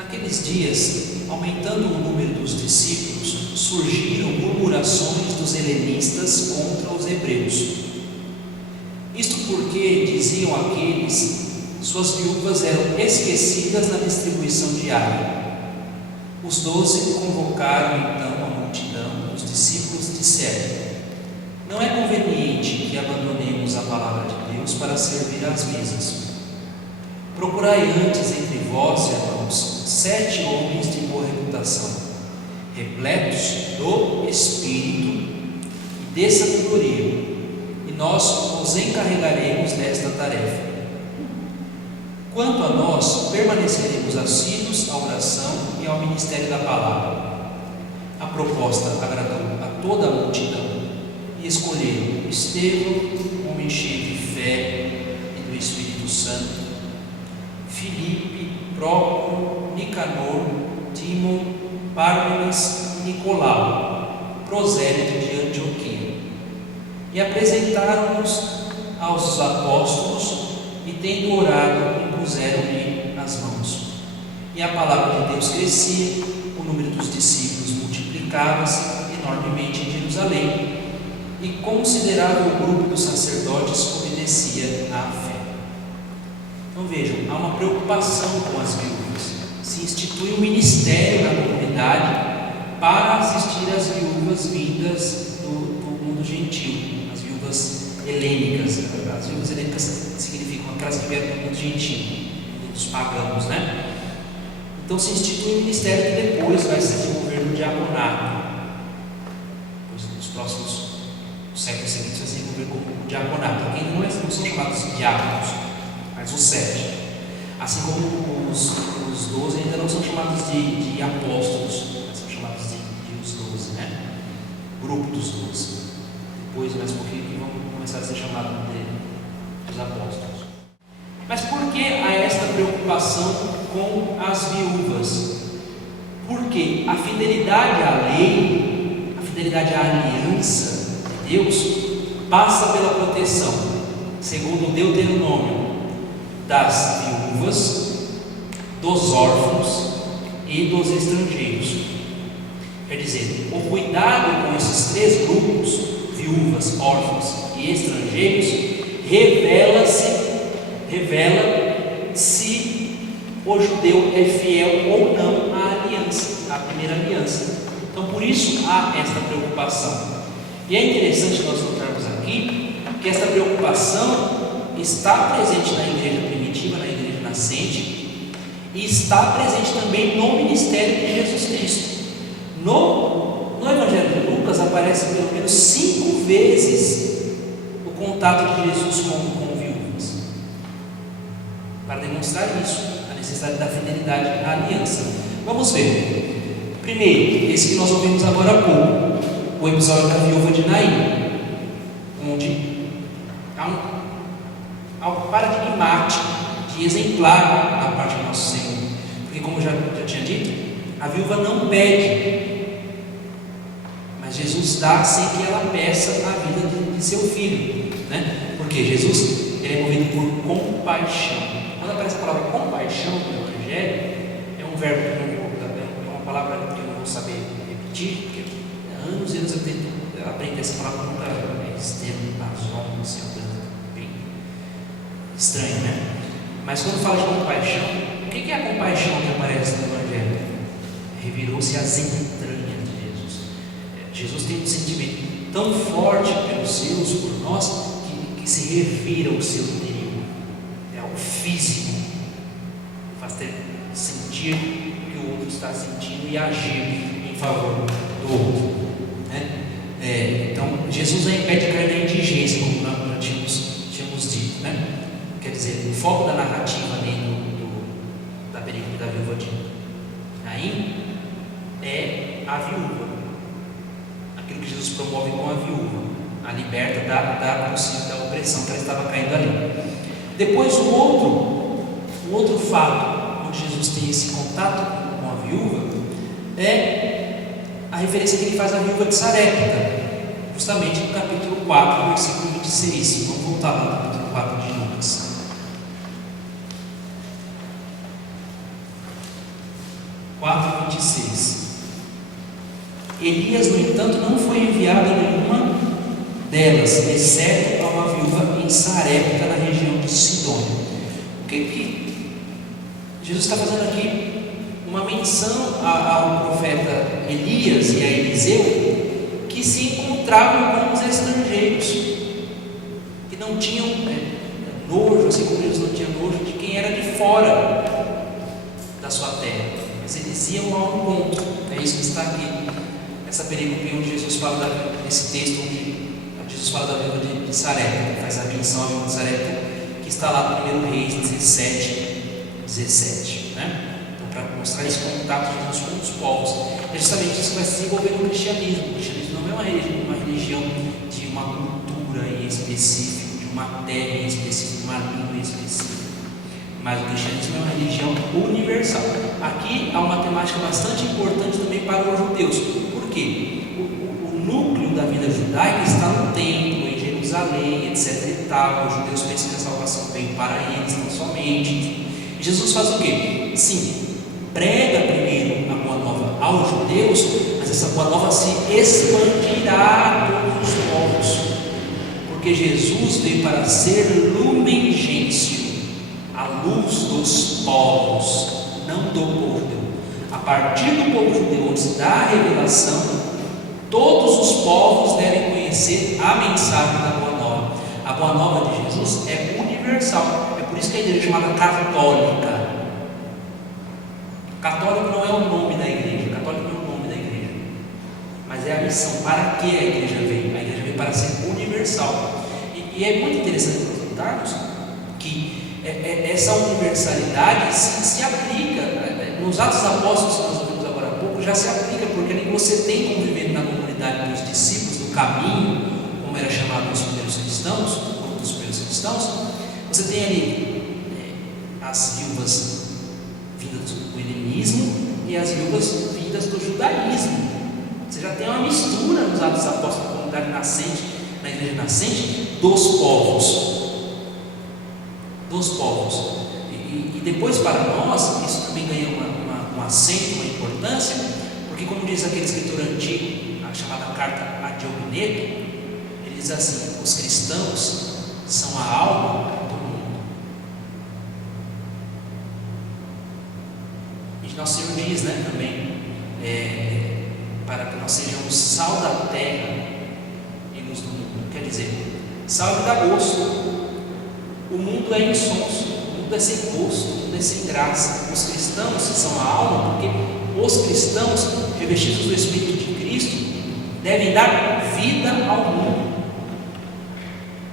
Naqueles dias, aumentando o número dos discípulos, surgiram murmurações dos helenistas contra os hebreus. Isto porque, diziam aqueles, suas viúvas eram esquecidas na distribuição diária. Os 12 convocaram então a multidão. Os discípulos disseram: não é conveniente que abandonemos a palavra de Deus para servir às mesas. Procurai antes entre vós, irmãos, 7 homens de boa reputação, repletos do Espírito e de sabedoria, e nós nos encarregaremos desta tarefa. Quanto a nós, permaneceremos assíduos à oração e ao ministério da palavra. A proposta agradou a toda a multidão, e escolheram Estevão, homem cheio de fé e do Espírito Santo, Filipe, Prócoro, Nicanor, Timon, Pármenas e Nicolau, prosélito de Antioquia, e apresentaram-nos aos apóstolos, e tendo orado, impuseram-lhe as mãos. E a palavra de Deus crescia, o número dos discípulos multiplicava-se enormemente em Jerusalém, e considerável grupo dos sacerdotes obedecia à fé. Então vejam, há uma preocupação com as viúvas. Se institui um ministério na comunidade para assistir às viúvas vindas do mundo gentil, as viúvas helênicas. As viúvas helênicas significam aquelas que vieram do mundo gentil, dos pagãos, né? Então se institui um ministério que depois vai se desenvolver no diaconato. Depois, nos próximos séculos seguintes vai se desenvolver como diaconato. Aqui não são chamados de diáconos, mas os 7. Assim como os 12 ainda não são chamados de apóstolos, mas são chamados de os 12, né? Grupo dos 12. Depois, mais um pouquinho, vão começar a ser chamados dos apóstolos. Mas por que há esta preocupação com as viúvas? Porque a fidelidade à lei, a fidelidade à aliança de Deus, passa pela proteção, segundo o Deuteronômio, das viúvas, dos órfãos e dos estrangeiros. Quer dizer, o cuidado com esses 3 grupos, viúvas, órfãos e estrangeiros, revela se o judeu é fiel ou não à aliança, à primeira aliança. Então, por isso há esta preocupação. E é interessante nós notarmos aqui que esta preocupação está presente na igreja primitiva, na igreja nascente, e está presente também no ministério de Jesus Cristo. No Evangelho de Lucas aparece pelo menos 5 vezes o contato de Jesus com viúvas, para demonstrar isso, a necessidade da fidelidade à aliança. Vamos ver. Primeiro, esse que nós ouvimos agora há pouco, o episódio da viúva de Naim, onde há um paradigmático de exemplar da parte do nosso Senhor. Porque, como eu já tinha dito, a viúva não pede, mas Jesus dá sem que ela peça a vida de seu filho, né? Porque Jesus, ele é movido por compaixão. Quando aparece a palavra compaixão no Evangelho, é um verbo que é uma palavra que eu não vou saber repetir, porque há anos e anos eu tento aprender essa palavra, nunca é externo, azul, não sei, uma coisa bem estranha, né? Mas quando fala de compaixão, o que é a compaixão que aparece no Evangelho? Revirou-se as entranhas de Jesus. Jesus tem um sentimento tão forte pelos seus, por nós, que se revira o seu interior. É o físico, faz sentir o que o outro está sentindo e agir em favor do outro, né? Então, Jesus não impede cair na indigência, como nós já tínhamos dito, né? Quer dizer, o foco da narrativa ali da perícope da viúva de Naim é a viúva, aquilo que Jesus promove com a viúva, a liberta da opressão que ela estava caindo ali. Depois, um outro fato onde Jesus tem esse contato com a viúva é a referência que ele faz à viúva de Sarepta, justamente no capítulo 4, versículo 26. Vamos voltar lá no capítulo 4 de Lucas. 4:26. Elias, no entanto, não foi enviado a nenhuma delas, exceto a uma viúva em Sarepta, na região de Sidônia. O que Jesus está fazendo aqui? Uma menção ao profeta Elias e a Eliseu, que se encontravam com os estrangeiros, que não tinham nojo, assim como eles não tinham nojo de quem era de fora da sua terra, mas eles iam ao encontro. É isso que está aqui, essa perícope onde Jesus fala nesse texto, onde Jesus fala da viúva de Sarepta, faz a menção à viúva de Sarepta, que está lá no 1 Reis 17, né? Então, para mostrar esse contato de Jesus com os povos, é justamente isso que vai se desenvolver no cristianismo. O cristianismo não é uma religião de uma cultura em específico, de uma terra em específico, de uma língua em específico, mas o cristianismo é uma religião universal. Aqui há uma temática bastante importante também para os judeus. Por quê? O núcleo da vida judaica está no templo, em Jerusalém, etc e tal. Os judeus pensam que a salvação veio para eles, não somente. E Jesus faz o quê? Sim, prega primeiro a boa nova aos judeus, mas essa boa nova se expandirá a todos os povos, porque Jesus veio para ser lumen gentium, a luz dos povos, não do povo judeu. A partir do povo judeu, onde se dá a revelação, todos os povos devem conhecer a mensagem da boa nova. A boa nova de Jesus é universal. É por isso que a igreja é chamada católica. Católico não é o nome da igreja, católico não é o nome da igreja, mas é a missão. Para que a igreja veio? A igreja veio para ser universal. E é muito interessante nós notarmos que essa universalidade se aplica nos Atos Apóstolos que nós ouvimos agora há pouco, já se aplica, porque ali você tem convivendo na comunidade dos discípulos, do caminho, como era chamado os primeiros cristãos, você tem ali as viúvas vindas do helenismo e as viúvas vindas do judaísmo. Você já tem uma mistura nos Atos Apóstolos, na comunidade nascente, na igreja nascente, dos povos. E depois para nós, isso também ganha um acento, uma importância, porque como diz aquele escritor antigo, a chamada carta a Dioguneto, ele diz assim: os cristãos são a alma do mundo. E nosso Senhor diz, também, para que nós sejamos sal da terra e luz do mundo. Quer dizer, sal que dá gosto. O mundo é insonso, o mundo é sem gosto, o mundo é sem graça. Os cristãos são a alma, porque os cristãos, revestidos do Espírito de Cristo, devem dar vida ao mundo.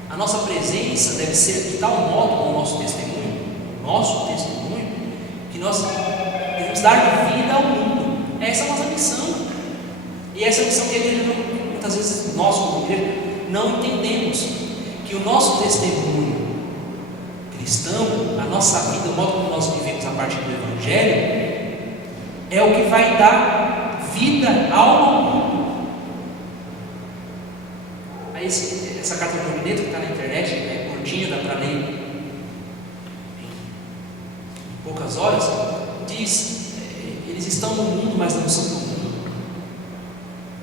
A nossa presença deve ser de tal modo com o nosso testemunho, que nós devemos dar vida ao mundo. Essa é a nossa missão. E essa é a missão que a igreja, muitas vezes, nós como igreja, não entendemos. Que o nosso testemunho cristão, a nossa vida, o modo como nós vivemos a partir do Evangelho, é o que vai dar vida ao mundo. Aí essa carta de Dioguneto que está na internet, é curtinha, dá para ler em poucas horas, diz: eles estão no mundo, mas não são do mundo.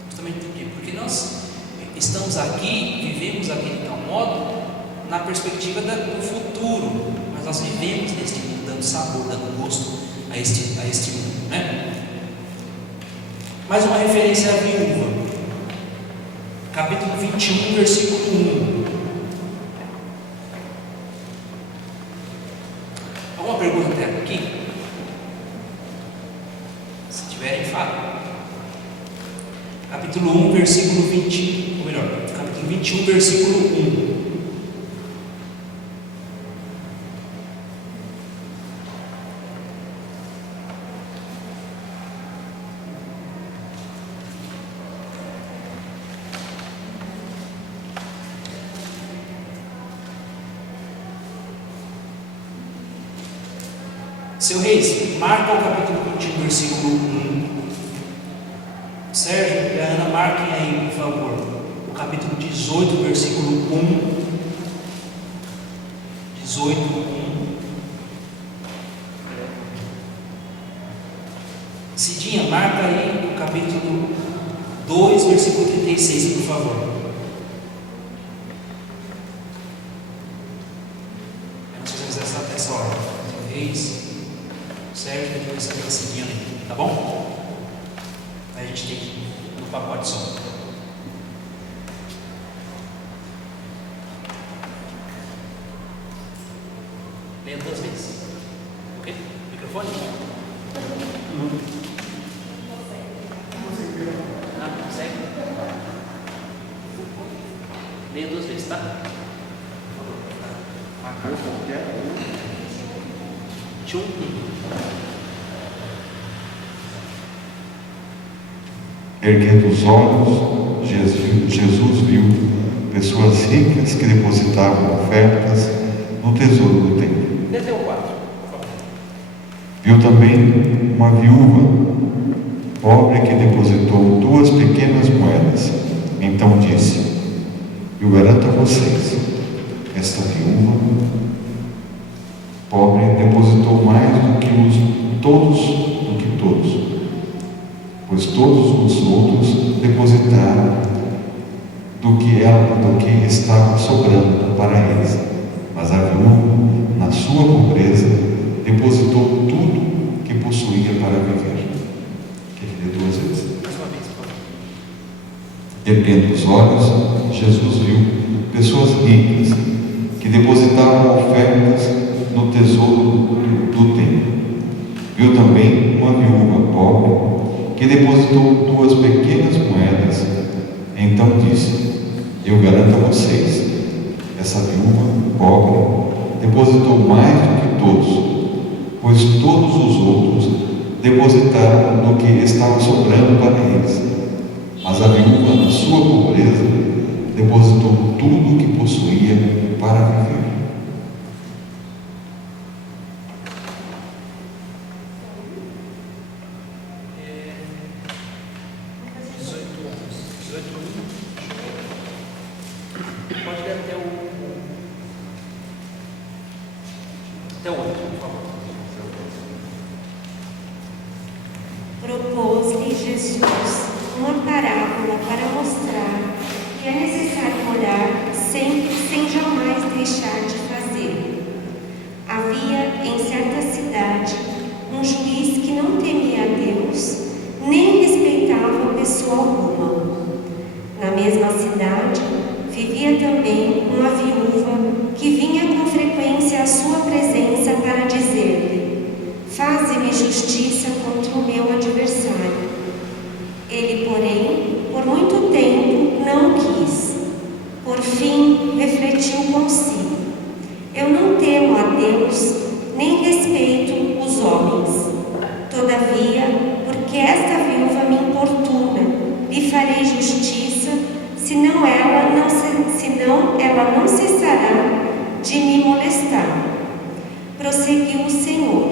Justamente por quê? Porque nós estamos aqui, vivemos aqui de tal modo, na perspectiva do futuro, mas nós vivemos neste mundo, dando sabor, dando gosto a este mundo, Mais uma referência à viúva, capítulo 21, versículo 1. Alguma pergunta até aqui? Se tiverem, falem. Capítulo 1, versículo 20, ou melhor, capítulo 21, versículo 1. Seu Reis, marca o capítulo 21, versículo 1. Sérgio e a Ana, marquem aí, por favor, o capítulo 18, versículo 1. 18, 1. Cidinha, marca aí o capítulo 2, versículo 36, por favor. Eu não sei se você sabe essa hora. Reis, Sérgio, depois a Cidinha ali, tá bom? Aí a gente tem que ir no pacote só. Leia 2 vezes. Ok? Microfone? Ah, consegue? Leia 2 vezes, tá? Tchum. Erguendo os olhos, Jesus viu pessoas ricas que depositavam ofertas no tesouro do templo. Até o 4. Viu também uma viúva pobre que depositou 2 pequenas moedas. Então disse: eu garanto a vocês, esta viúva pobre depositou mais do que todos, pois todos os outros depositaram do que estava sobrando para eles. Mas a viúva, na sua pobreza, depositou tudo que possuía para viver. Quer ler 2 vezes? Erguendo os olhos, Jesus viu pessoas ricas que depositavam ofertas no tesouro do templo. Viu também uma viúva pobre que depositou 2 pequenas moedas. Então disse: eu garanto a vocês, essa viúva pobre depositou mais do que todos, pois todos os outros depositaram do que estava sobrando para eles. Mas a viúva, na sua pobreza, depositou tudo o que possuía para viver. Pode ler até o 8, por favor. Propôs-lhe Jesus uma parábola para mostrar que é necessário orar sempre, sem jamais deixar de fazer. Havia em certa cidade um juiz que não temia a Deus, nem respeitava pessoa alguma. Na mesma cidade vivia também uma viúva que vinha com frequência à sua presença para dizer-lhe: faze-me justiça contra o meu adversário. Ele, porém, por muito tempo não quis. Por fim, refletiu consigo: eu não temo a Deus, nem respeito os homens. Todavia, porque esta viúva me importuna, lhe farei justiça, senão ela não cessará de me molestar. Prosseguiu o Senhor: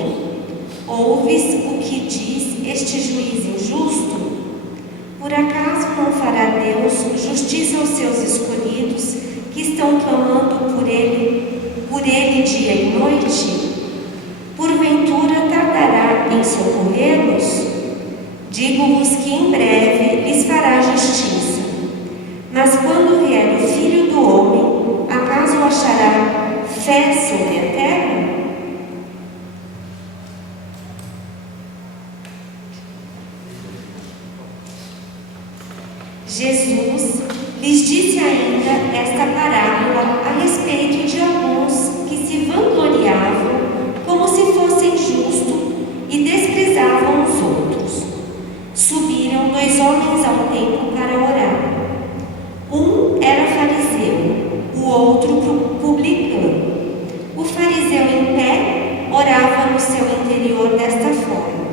ouves o que diz este juiz injusto? Por acaso não fará Deus justiça aos seus escolhidos, que estão clamando por ele dia e noite? Porventura tardará em socorrê-los? Digo-vos que em breve lhes fará justiça. Mas quando vier o Filho do Homem, acaso achará fé sobre a terra? Jesus lhes disse ainda esta parábola a respeito de alguns que se vangloriavam como se fossem justos e desprezavam os outros. Subiram 2 homens ao templo para orar. Um era fariseu, o outro publicano. O fariseu em pé orava no seu interior desta forma: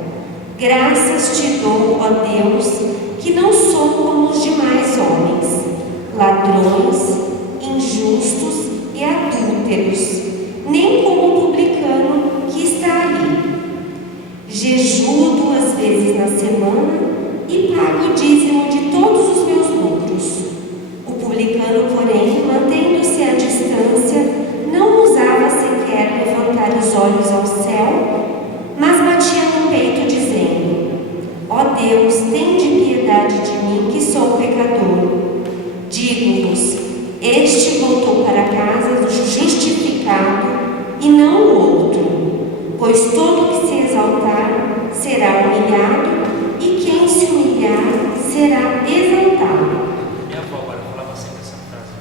graças te dou, ó Deus, que não sou como os demais homens, ladrões, injustos e adúlteros, nem como o publicano que está ali. Jejuo 2 vezes na semana e pago o dízimo de todos os meus lucros. O publicano, porém, mantendo-se à distância, não ousava sequer levantar os olhos ao céu, mas batia no peito, dizendo: Este voltou para casa justificado e não o outro. Pois todo que se exaltar será humilhado, e quem se humilhar será exaltado. Minha avó agora falava sempre essa frase.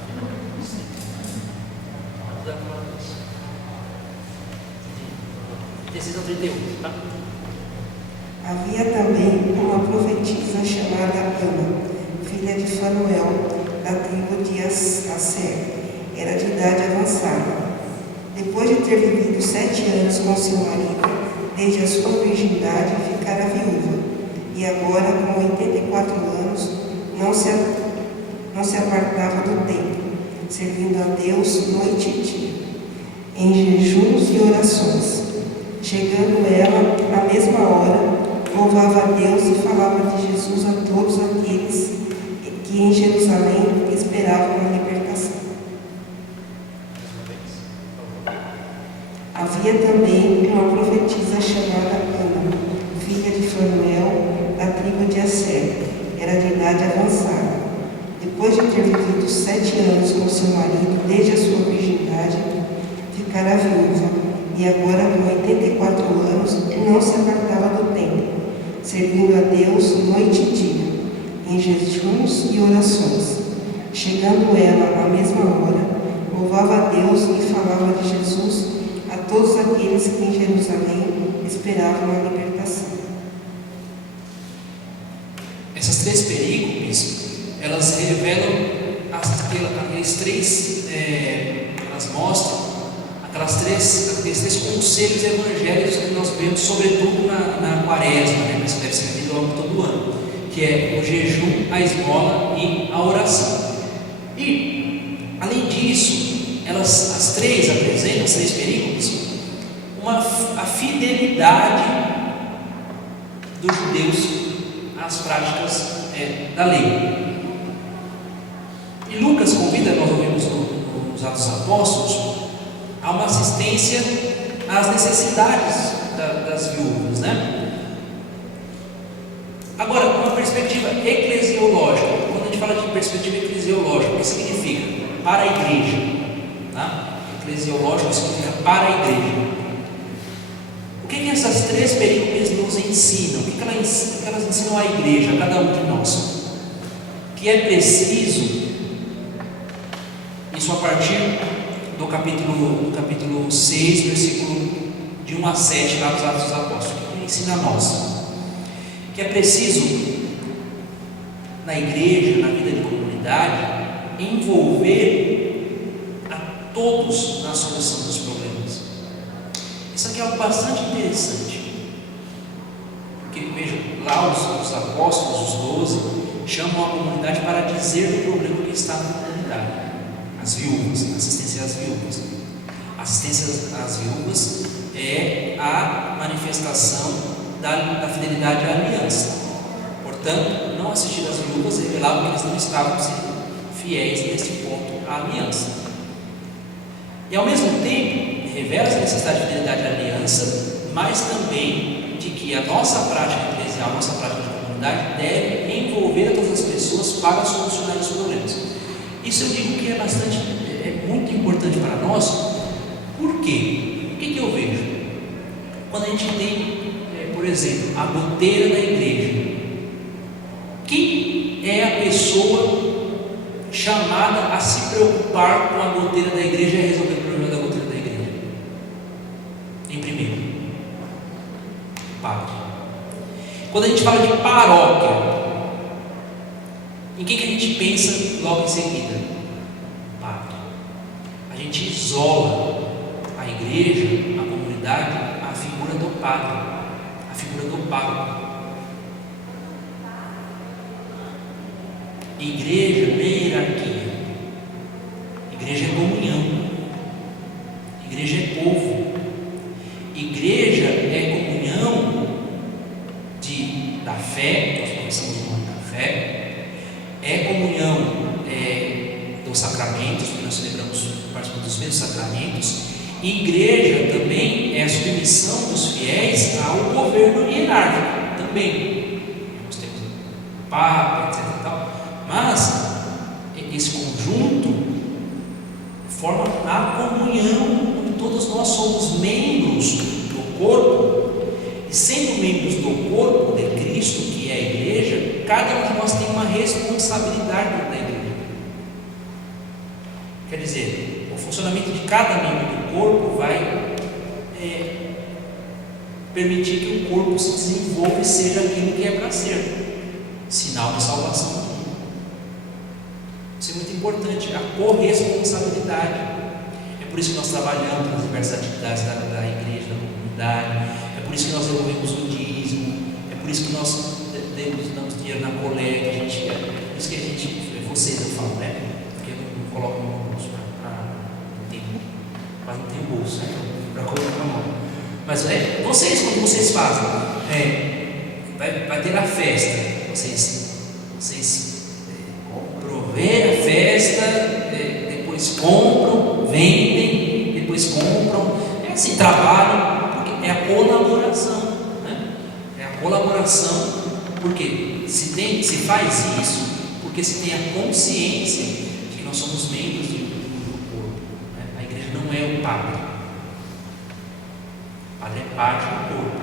Decisão 31, tá? Havia também uma profetisa chamada Ana, filha de Fanuel, da tribo de Asser. Era de idade avançada. Depois de ter vivido 7 anos com seu marido, desde a sua virgindade ficara viúva, e agora, com 84 anos, não se apartava do templo, servindo a Deus noite e dia, em jejuns e orações. Chegando ela, na mesma hora, louvava a Deus e falava de Jesus a todos aqueles que em Jerusalém esperavam a libertação. Havia também uma profetisa chamada Ana, filha de Fanuel, da tribo de Asser. Era de idade avançada. Depois de ter vivido 7 anos com seu marido, desde a sua virgindade, ficara viúva, e agora com 84 anos não se apartava do templo, servindo a Deus noite e dia, em jejuns e orações. Chegando ela à mesma hora, louvava a Deus e falava de Jesus a todos aqueles que em Jerusalém esperavam a libertação. Essas 3 perícopes, elas revelam aqueles 3, elas mostram aqueles 3 conselhos evangélicos que nós vemos, sobretudo na quaresma, né? Isso deve ser lido ao longo de todo o ano, que é o jejum, a esmola e a oração. E, além disso, as 3 apresentam, as 3 perícopes, a fidelidade dos judeus às práticas da lei. E Lucas convida, nós ouvimos nos Atos dos Apóstolos, a uma assistência às necessidades das viúvas, né? Agora, uma perspectiva eclesiológica. Quando a gente fala de perspectiva eclesiológica, o que significa? Para a igreja, tá? Eclesiológico significa para a igreja. O que essas 3 perícopes nos ensinam? O que elas ensinam à igreja, a cada um de nós? Que é preciso, isso a partir do capítulo 6, versículo de 1 a 7, lá dos Atos dos Apóstolos, que ensina a nós que é preciso, na igreja, na vida de comunidade, envolver a todos na solução dos problemas. Isso aqui é algo bastante interessante, porque veja, lá os apóstolos, os 12, chamam a comunidade para dizer do problema que está na comunidade. As viúvas, assistência às viúvas. Assistência às viúvas é a manifestação da fidelidade à aliança. Portanto, não assistir às viúvas revelava que eles não estavam sendo fiéis nesse ponto à aliança. E ao mesmo tempo, revela essa necessidade de fidelidade à aliança, mas também de que a nossa prática eclesial, a nossa prática de comunidade deve envolver todas as pessoas para solucionar os problemas. Isso eu digo que é muito importante para nós. Por quê? O que eu vejo? Quando a gente tem, por exemplo, a goteira da igreja, quem é a pessoa chamada a se preocupar com a goteira da igreja e a resolver o problema da goteira da igreja? Em primeiro, padre. Quando a gente fala de paróquia, em quem que a gente pensa logo em seguida? Padre. A gente isola a igreja, a comunidade, a figura do padre, a figura do pároco. Igreja não é hierarquia. Igreja é comunhão. Igreja é povo. Igreja é comunhão da fé, nós professamos o nome da fé, é comunhão dos sacramentos, porque nós celebramos, participamos dos mesmos sacramentos. E igreja também é a submissão dos fiéis ao governo hierárquico também. Nós temos o Papa, etc. e tal. Mas esse conjunto forma a comunhão, onde todos nós somos membros do corpo, e sendo membros do corpo de Cristo, que é a igreja, cada um de nós tem uma responsabilidade dentro da igreja. Quer dizer, o funcionamento de cada membro do corpo vai permitir que o corpo se desenvolva e seja aquilo que é para ser, sinal de salvação. Isso é muito importante, a corresponsabilidade. É por isso que nós trabalhamos nas diversas atividades da igreja, da comunidade. É por isso que nós devolvemos o dízimo. É por isso que nós damos dinheiro na coleta. É por isso que a gente, vocês eu falo, né? Porque eu não coloco no bolso quase não tem bolso, né? Para colocar na mão. Mas vocês, quando vocês fazem, vai ter a festa. Vocês prover a festa, depois compram, vendem, depois compram, assim, trabalham, porque é a colaboração, né? É a colaboração, porque se faz isso, porque se tem a consciência de que nós somos membros do corpo, né? A igreja não é o padre, o padre é parte do corpo,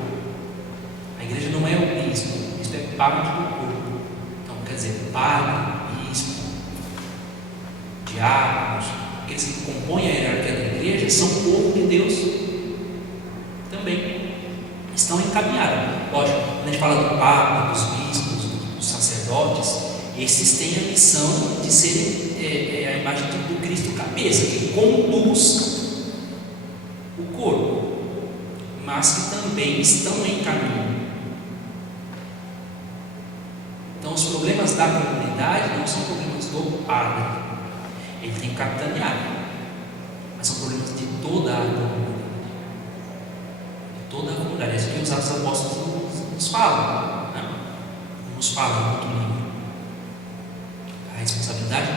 a igreja não é o bispo, o bispo é parte do corpo. Então, quer dizer, padre, bispo, diáconos, aqueles que compõem a hierarquia da igreja, são povo de Deus também, estão encaminhados. Lógico, quando a gente fala do Papa, dos bispos, dos sacerdotes, esses têm a missão de serem a imagem do Cristo cabeça, que conduz o corpo, mas que também estão em caminho. Então, os problemas da comunidade não são problemas do padre, ele tem que capitanear, mas são problemas de toda a comunidade. De toda a comunidade. É isso que os Atos Apóstolos nos falam, né? Nos falam muito livre. A responsabilidade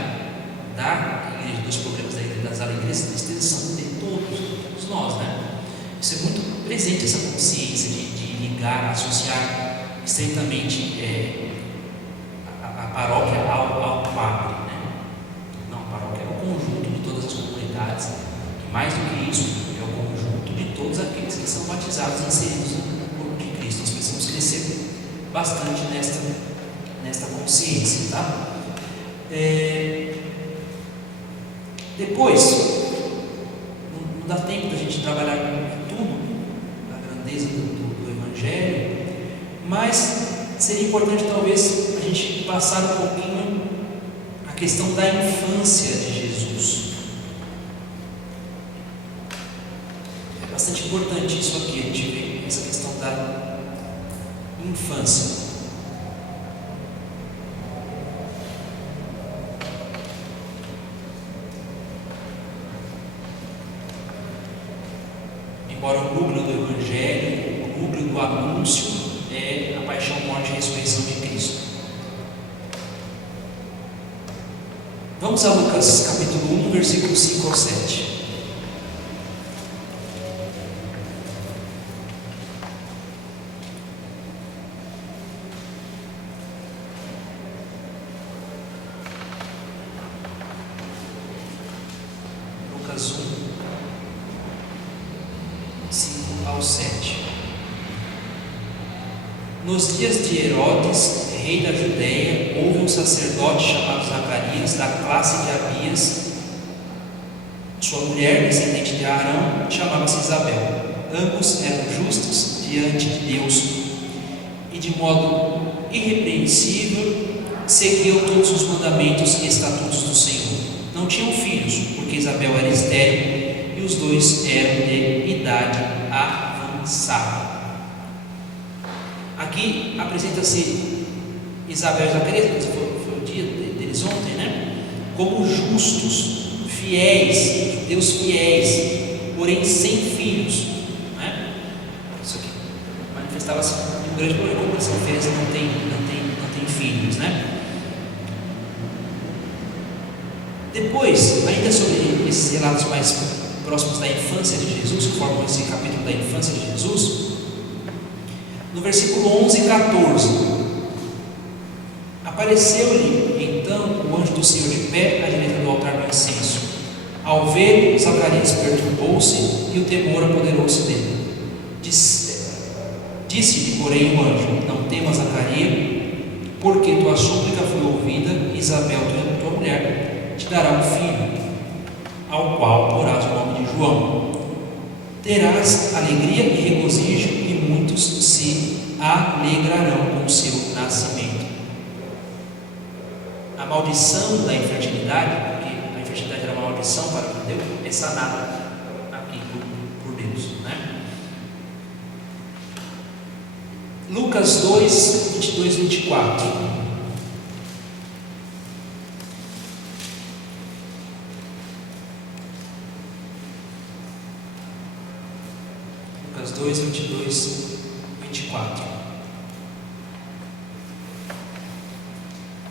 da igreja, dos problemas da igreja, das alegrias e tristezas são de todos nós, né? Isso é muito presente, essa consciência de ligar, associar estreitamente a paróquia ao padre, né? Não, a paróquia é o conjunto de todas as comunidades, e mais do que isso, é o conjunto de todos aqueles que são batizados e inseridos no corpo de Cristo. Nós precisamos crescer bastante nesta consciência, tá? Depois, não dá tempo da gente trabalhar com tudo, a grandeza do Evangelho, mas seria importante talvez a gente passar um pouquinho a questão da infância de Jesus. É bastante importante isso aqui, a gente vê essa questão da infância. Embora o núcleo do Evangelho, o núcleo do anúncio é a paixão, morte e ressurreição de Cristo. Vamos a Lucas capítulo 1, versículo 5 ao 7. Lucas 1, 5 ao 7. Nos dias de Herodes, rei da Judéia, houve um sacerdote chamado Zacarias, da classe de Abias. Sua mulher, descendente de Arão, chamava-se Isabel. Ambos eram justos diante de Deus e, de modo irrepreensível, seguiam todos os mandamentos e estatutos do Senhor. Não tinham filhos, porque Isabel era estéril e os dois eram de idade avançada. Aqui apresenta-se Isabel e Zacarias, foi o dia deles ontem, né? Como justos, fiéis, Deus fiéis, porém sem filhos, né? Isso aqui manifestava-se um grande problema, como são fiéis e não tem filhos, né? Depois, ainda sobre esses relatos mais próximos da infância de Jesus, que formam esse capítulo da infância de Jesus, no versículo 11 e 14, apareceu-lhe então o anjo do Senhor de pé à direita do altar do incenso. Ao ver, Zacarias perturbou-se e o temor apoderou-se dele. Disse-lhe, porém, o anjo: não temas, Zacarias, porque tua súplica foi ouvida, e Isabel, tua mulher, te dará um filho, ao qual porás o nome de João. Terás alegria e regozijo, e muitos se alegrarão com o seu nascimento. A maldição da infertilidade, porque a infertilidade era uma maldição para o judeu, é sanada aqui por Deus, né? Lucas 2, 22 e 24. Lucas 2, 22 e 24.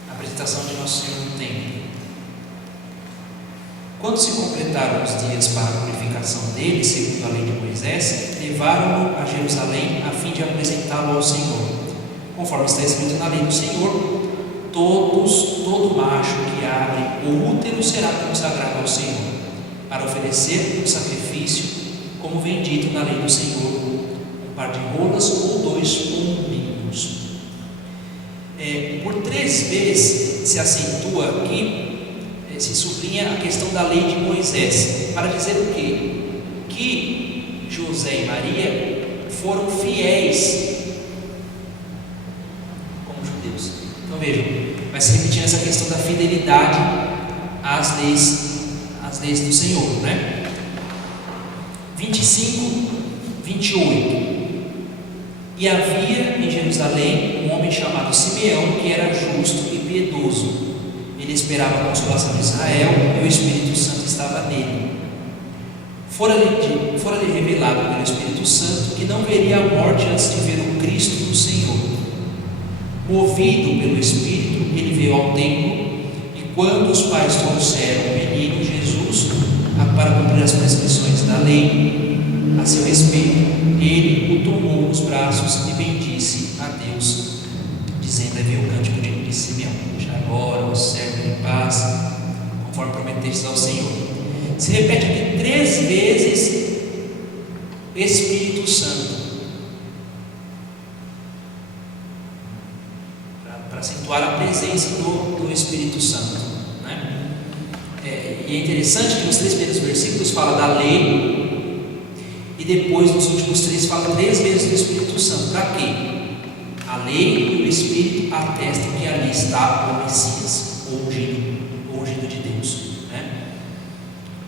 A apresentação de Nosso Senhor no templo. Quando se completaram os dias para a purificação dele, segundo a lei de Moisés, levaram-no a Jerusalém a fim de apresentá-lo ao Senhor. Conforme está escrito na lei do Senhor, todo macho que abre o útero será consagrado ao Senhor, para oferecer um sacrifício, como vem dito na lei do Senhor, um par de rolas ou 2 pombinhos. Por 3 vezes se acentua aqui, se sublinha a questão da lei de Moisés, para dizer o quê? Que José e Maria foram fiéis como judeus. Então vejam, vai se repetindo essa questão da fidelidade às leis do Senhor, né? 25, 28. E havia em Jerusalém um homem chamado Simeão, que era justo e piedoso. Ele esperava a consolação de Israel, e o Espírito Santo estava nele. Fora-lhe revelado pelo Espírito Santo que não veria a morte antes de ver o Cristo do Senhor. Movido pelo Espírito, ele veio ao templo, e quando os pais trouxeram o menino Jesus para cumprir as prescrições da lei a seu respeito, ele o tomou nos braços e bendisse a Deus, dizendo: havia o cântico de Simeão: deixa agora o servo em paz, conforme prometestes ao Senhor. Se repete aqui 3 vezes Espírito Santo, para acentuar a presença do Espírito Santo, né? E é interessante que nos 3 primeiros versículos fala da lei, e depois nos últimos 3 fala 3 vezes do Espírito Santo. Para quê? A lei e o Espírito atestam que ali está o Messias, o ungido de Deus, né?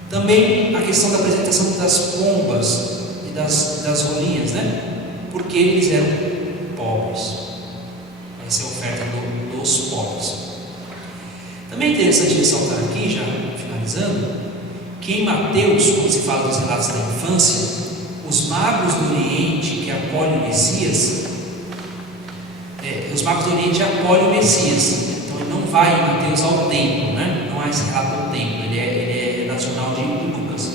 Também a questão da apresentação das pombas e das rolinhas, né? Porque eles eram pobres. Essa é a oferta dos pobres. Também é interessante ressaltar aqui, já finalizando, que em Mateus, quando se fala dos relatos da infância, os magos do Oriente que acolhem o Messias, os magos do Oriente acolhem o Messias. Então ele não vai em Mateus ao templo, né? Não há esse relato do templo, ele é nacional de Lucas.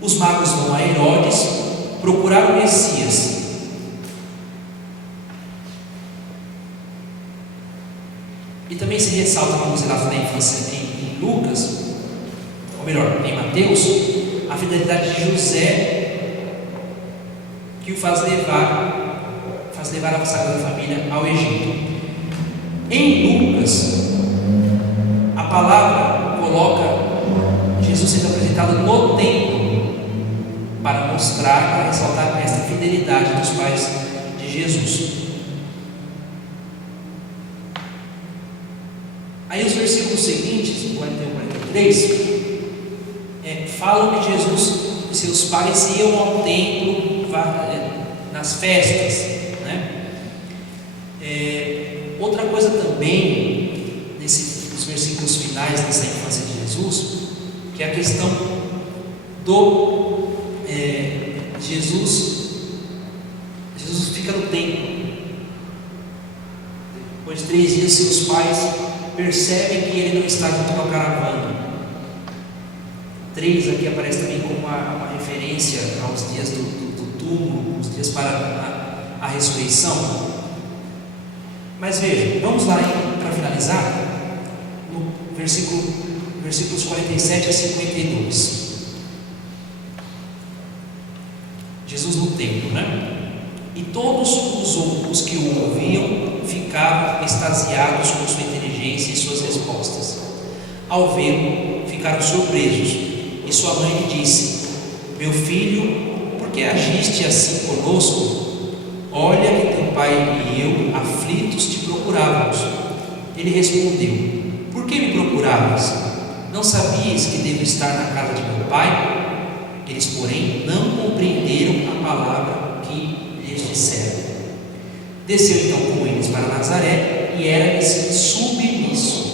Os magos vão a Herodes procurar o Messias. E também se ressalta nos relatos da infância em Lucas, ou melhor, em Mateus, a fidelidade de José, que o faz levar a Sagrada Família ao Egito. Em Lucas, a palavra coloca Jesus sendo apresentado no templo, para mostrar, para ressaltar esta fidelidade dos pais de Jesus. Aí os versículos seguintes, 41 e 43, falam que Jesus e seus pais iam ao templo nas festas, né? Outra coisa também, nos versículos finais dessa infância de Jesus, que é a questão do Jesus fica no templo. Depois de 3 dias, seus pais percebem que ele não está junto com a caravana. 3 aqui aparece também como uma referência aos dias do túmulo, os dias para a ressurreição. Mas vejam, vamos lá para finalizar, no versículo versículos 47 a 52. Jesus no templo, né? E todos os que o ouviam ficavam extasiados com sua inteligência e suas respostas. Ao vê-lo, ficaram surpresos. E sua mãe lhe disse: meu filho, por que agiste assim conosco? Olha que teu pai e eu, aflitos, te procurávamos. Ele respondeu: por que me procuravas? Não sabias que devo estar na casa de meu pai? Eles, porém, não compreenderam a palavra que lhes disseram. Desceu então com eles para Nazaré e era-lhes submisso.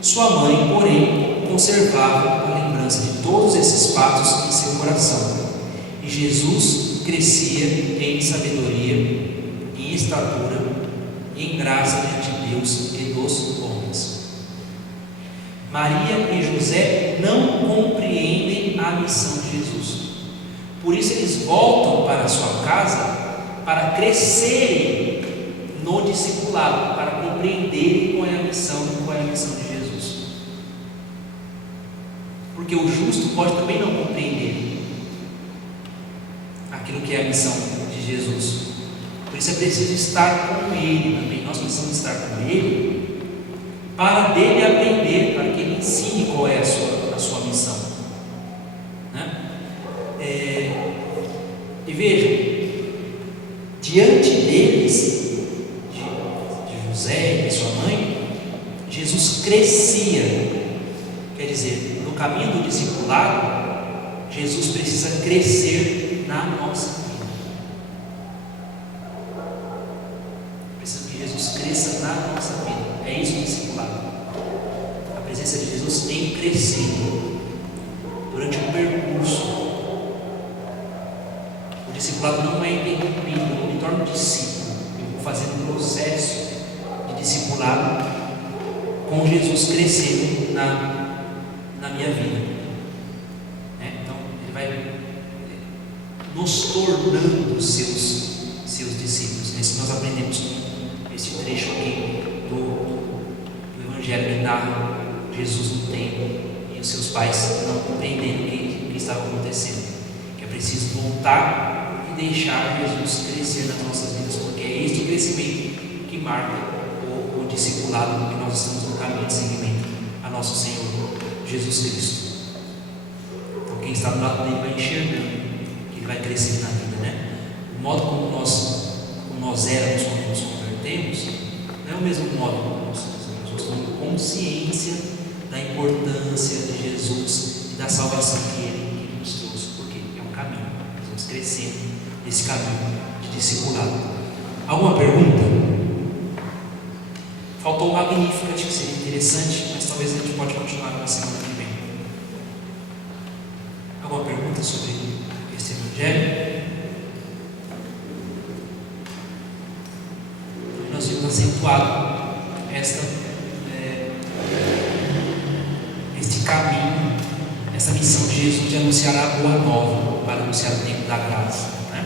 Sua mãe, porém, conservava a lembrança de todos esses fatos em seu coração. E Jesus crescia em sabedoria, em estatura e em graça diante de Deus e dos homens. Maria e José não compreendem a missão de Jesus. Por isso eles voltam para a sua casa para crescerem no discipulado, para compreenderem qual é a missão de Jesus. Porque o justo pode também não compreender aquilo que é a missão de Jesus. Por isso é preciso estar com Ele também. Nós precisamos estar com Ele para dele aprender, para que Ele ensine qual é a sua missão, né? E vejam, diante deles, de José e de sua mãe, Jesus crescia. Quer dizer, no caminho do discipulado, Jesus precisa crescer na nossa vida. Precisa que Jesus cresça na nossa vida. É isso o discipulado. A presença de Jesus tem crescido durante um percurso. O discipulado não é interrompido. Eu não me torno discípulo. Eu vou fazendo um processo de discipulado com Jesus crescendo na minha vida. Então, Ele vai nos tornando seus discípulos. Isso nós aprendemos com esse trecho aqui do Evangelho que narra Jesus no templo e os seus pais não compreendendo o que estava acontecendo. Que é preciso voltar e deixar Jesus crescer nas nossas vidas, porque é este crescimento que marca o discipulado que nós estamos no caminho de seguimento a nosso Senhor Jesus Cristo. Então quem está do lado dele vai enxergando que ele vai crescer na vida, né? O modo como nós éramos quando nos convertemos não é o mesmo modo como nós tomamos consciência da importância de Jesus e da salvação que Ele nos trouxe, porque é um caminho, nós vamos crescendo nesse caminho de discipulado. Alguma pergunta? Faltou o Magnificat, que seria interessante, mas talvez a gente pode continuar na semana que vem. Alguma pergunta sobre esse Evangelho? Nós temos acentuado este caminho, essa missão de Jesus de anunciar a boa nova, para anunciar o tempo da graça, né?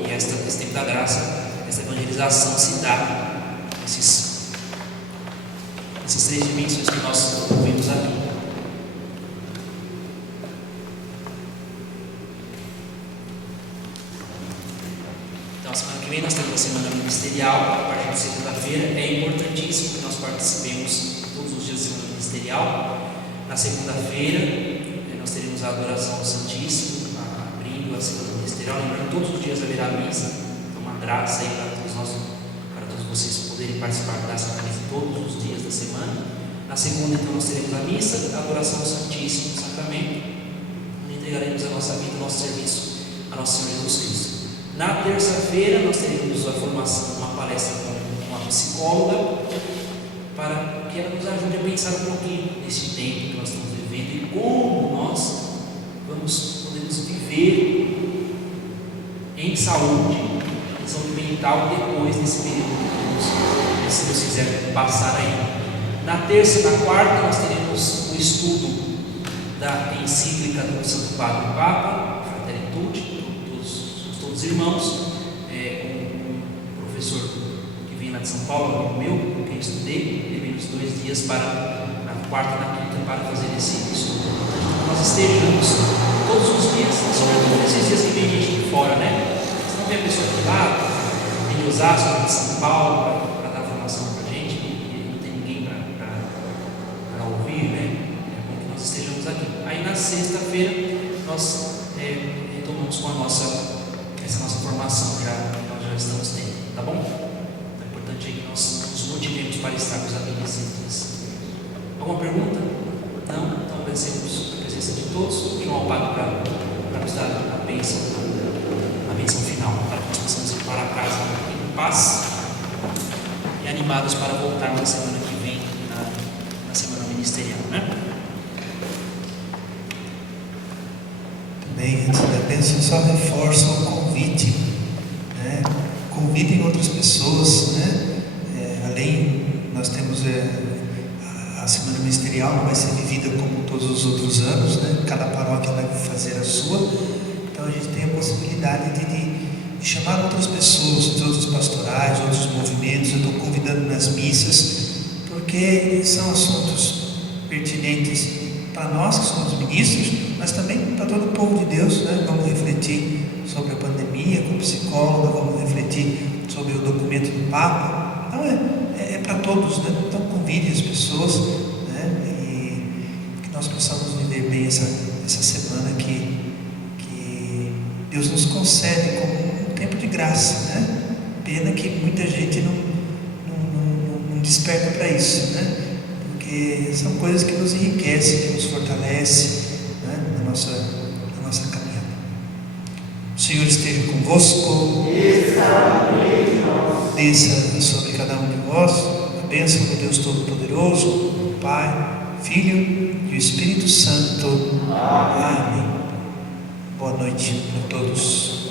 E esse tempo da graça, essa evangelização se dá nesses 3 dimensões que nós vimos aqui. Então, a semana que vem nós temos a semana ministerial, a partir de segunda-feira. É importantíssimo que nós participemos todos os dias da semana ministerial. Na segunda-feira, nós teremos a adoração ao Santíssimo, abrindo a semana ministerial. Lembrando, todos os dias haverá missa. Então, uma graça aí para todos vocês poderem participar da sacramento todos os dias da semana. Na segunda, então, nós teremos a missa, a adoração ao Santíssimo Sacramento, onde entregaremos a nossa vida, o nosso serviço a nosso Senhor Jesus Cristo. Na terça-feira, nós teremos a formação, uma palestra com uma psicóloga, para que ela nos ajude a pensar um pouquinho nesse tempo que nós estamos vivendo e como nós podemos viver em saúde mental depois desse período, se Deus quiser passar aí. Na terça e na quarta, nós teremos o estudo da encíclica do Santo Padre Papa, Fratelli Tutti, todos irmãos, com um professor que vem lá de São Paulo, amigo meu, com quem estudei. Levei uns 2 dias para quarta e na quinta para fazer esse estudo. Então, nós estejamos todos os dias, sobretudo nesses dias que vem gente de fora, né? Se não tem a pessoa de lá, vem de Osasco, de São Paulo, para dar formação para a gente, e não tem ninguém para ouvir, né? É bom que nós estejamos aqui. Aí na sexta-feira nós retomamos com essa nossa formação nós já estamos tendo, tá bom? É importante que nós nos motivemos para estarmos aqui nesses dias. Alguma pergunta? Não? Então agradecemos a presença de todos. João Alpado para nos dar a bênção final, para que nós possamos ir para casa em paz e animados para voltarmos na semana que vem, na semana ministerial, né? Bem, antes da bênção, só reforço o convite, né? Convidem outras pessoas, né? Além, nós temos a semana ministerial, não vai ser vivida como todos os outros anos, né? Cada paróquia vai fazer a sua, então a gente tem a possibilidade de chamar outras pessoas, outros pastorais, outros movimentos. Eu estou convidando nas missas, porque são assuntos pertinentes para nós que somos ministros, mas também para todo o povo de Deus, né? Vamos refletir sobre a pandemia com psicóloga, vamos refletir sobre o documento do Papa. Então é para todos, né? Então convide as pessoas, né? E que nós possamos viver bem essa semana que Deus nos concede como um tempo de graça, né? Pena que muita gente não desperta para isso, né? Porque são coisas que nos enriquecem, que nos fortalecem, né? na nossa caminhada. O Senhor esteja convosco, desça sobre cada um de vós a bênção do Deus Todo-Poderoso, Pai, Filho e o Espírito Santo. Amém. Boa noite a todos.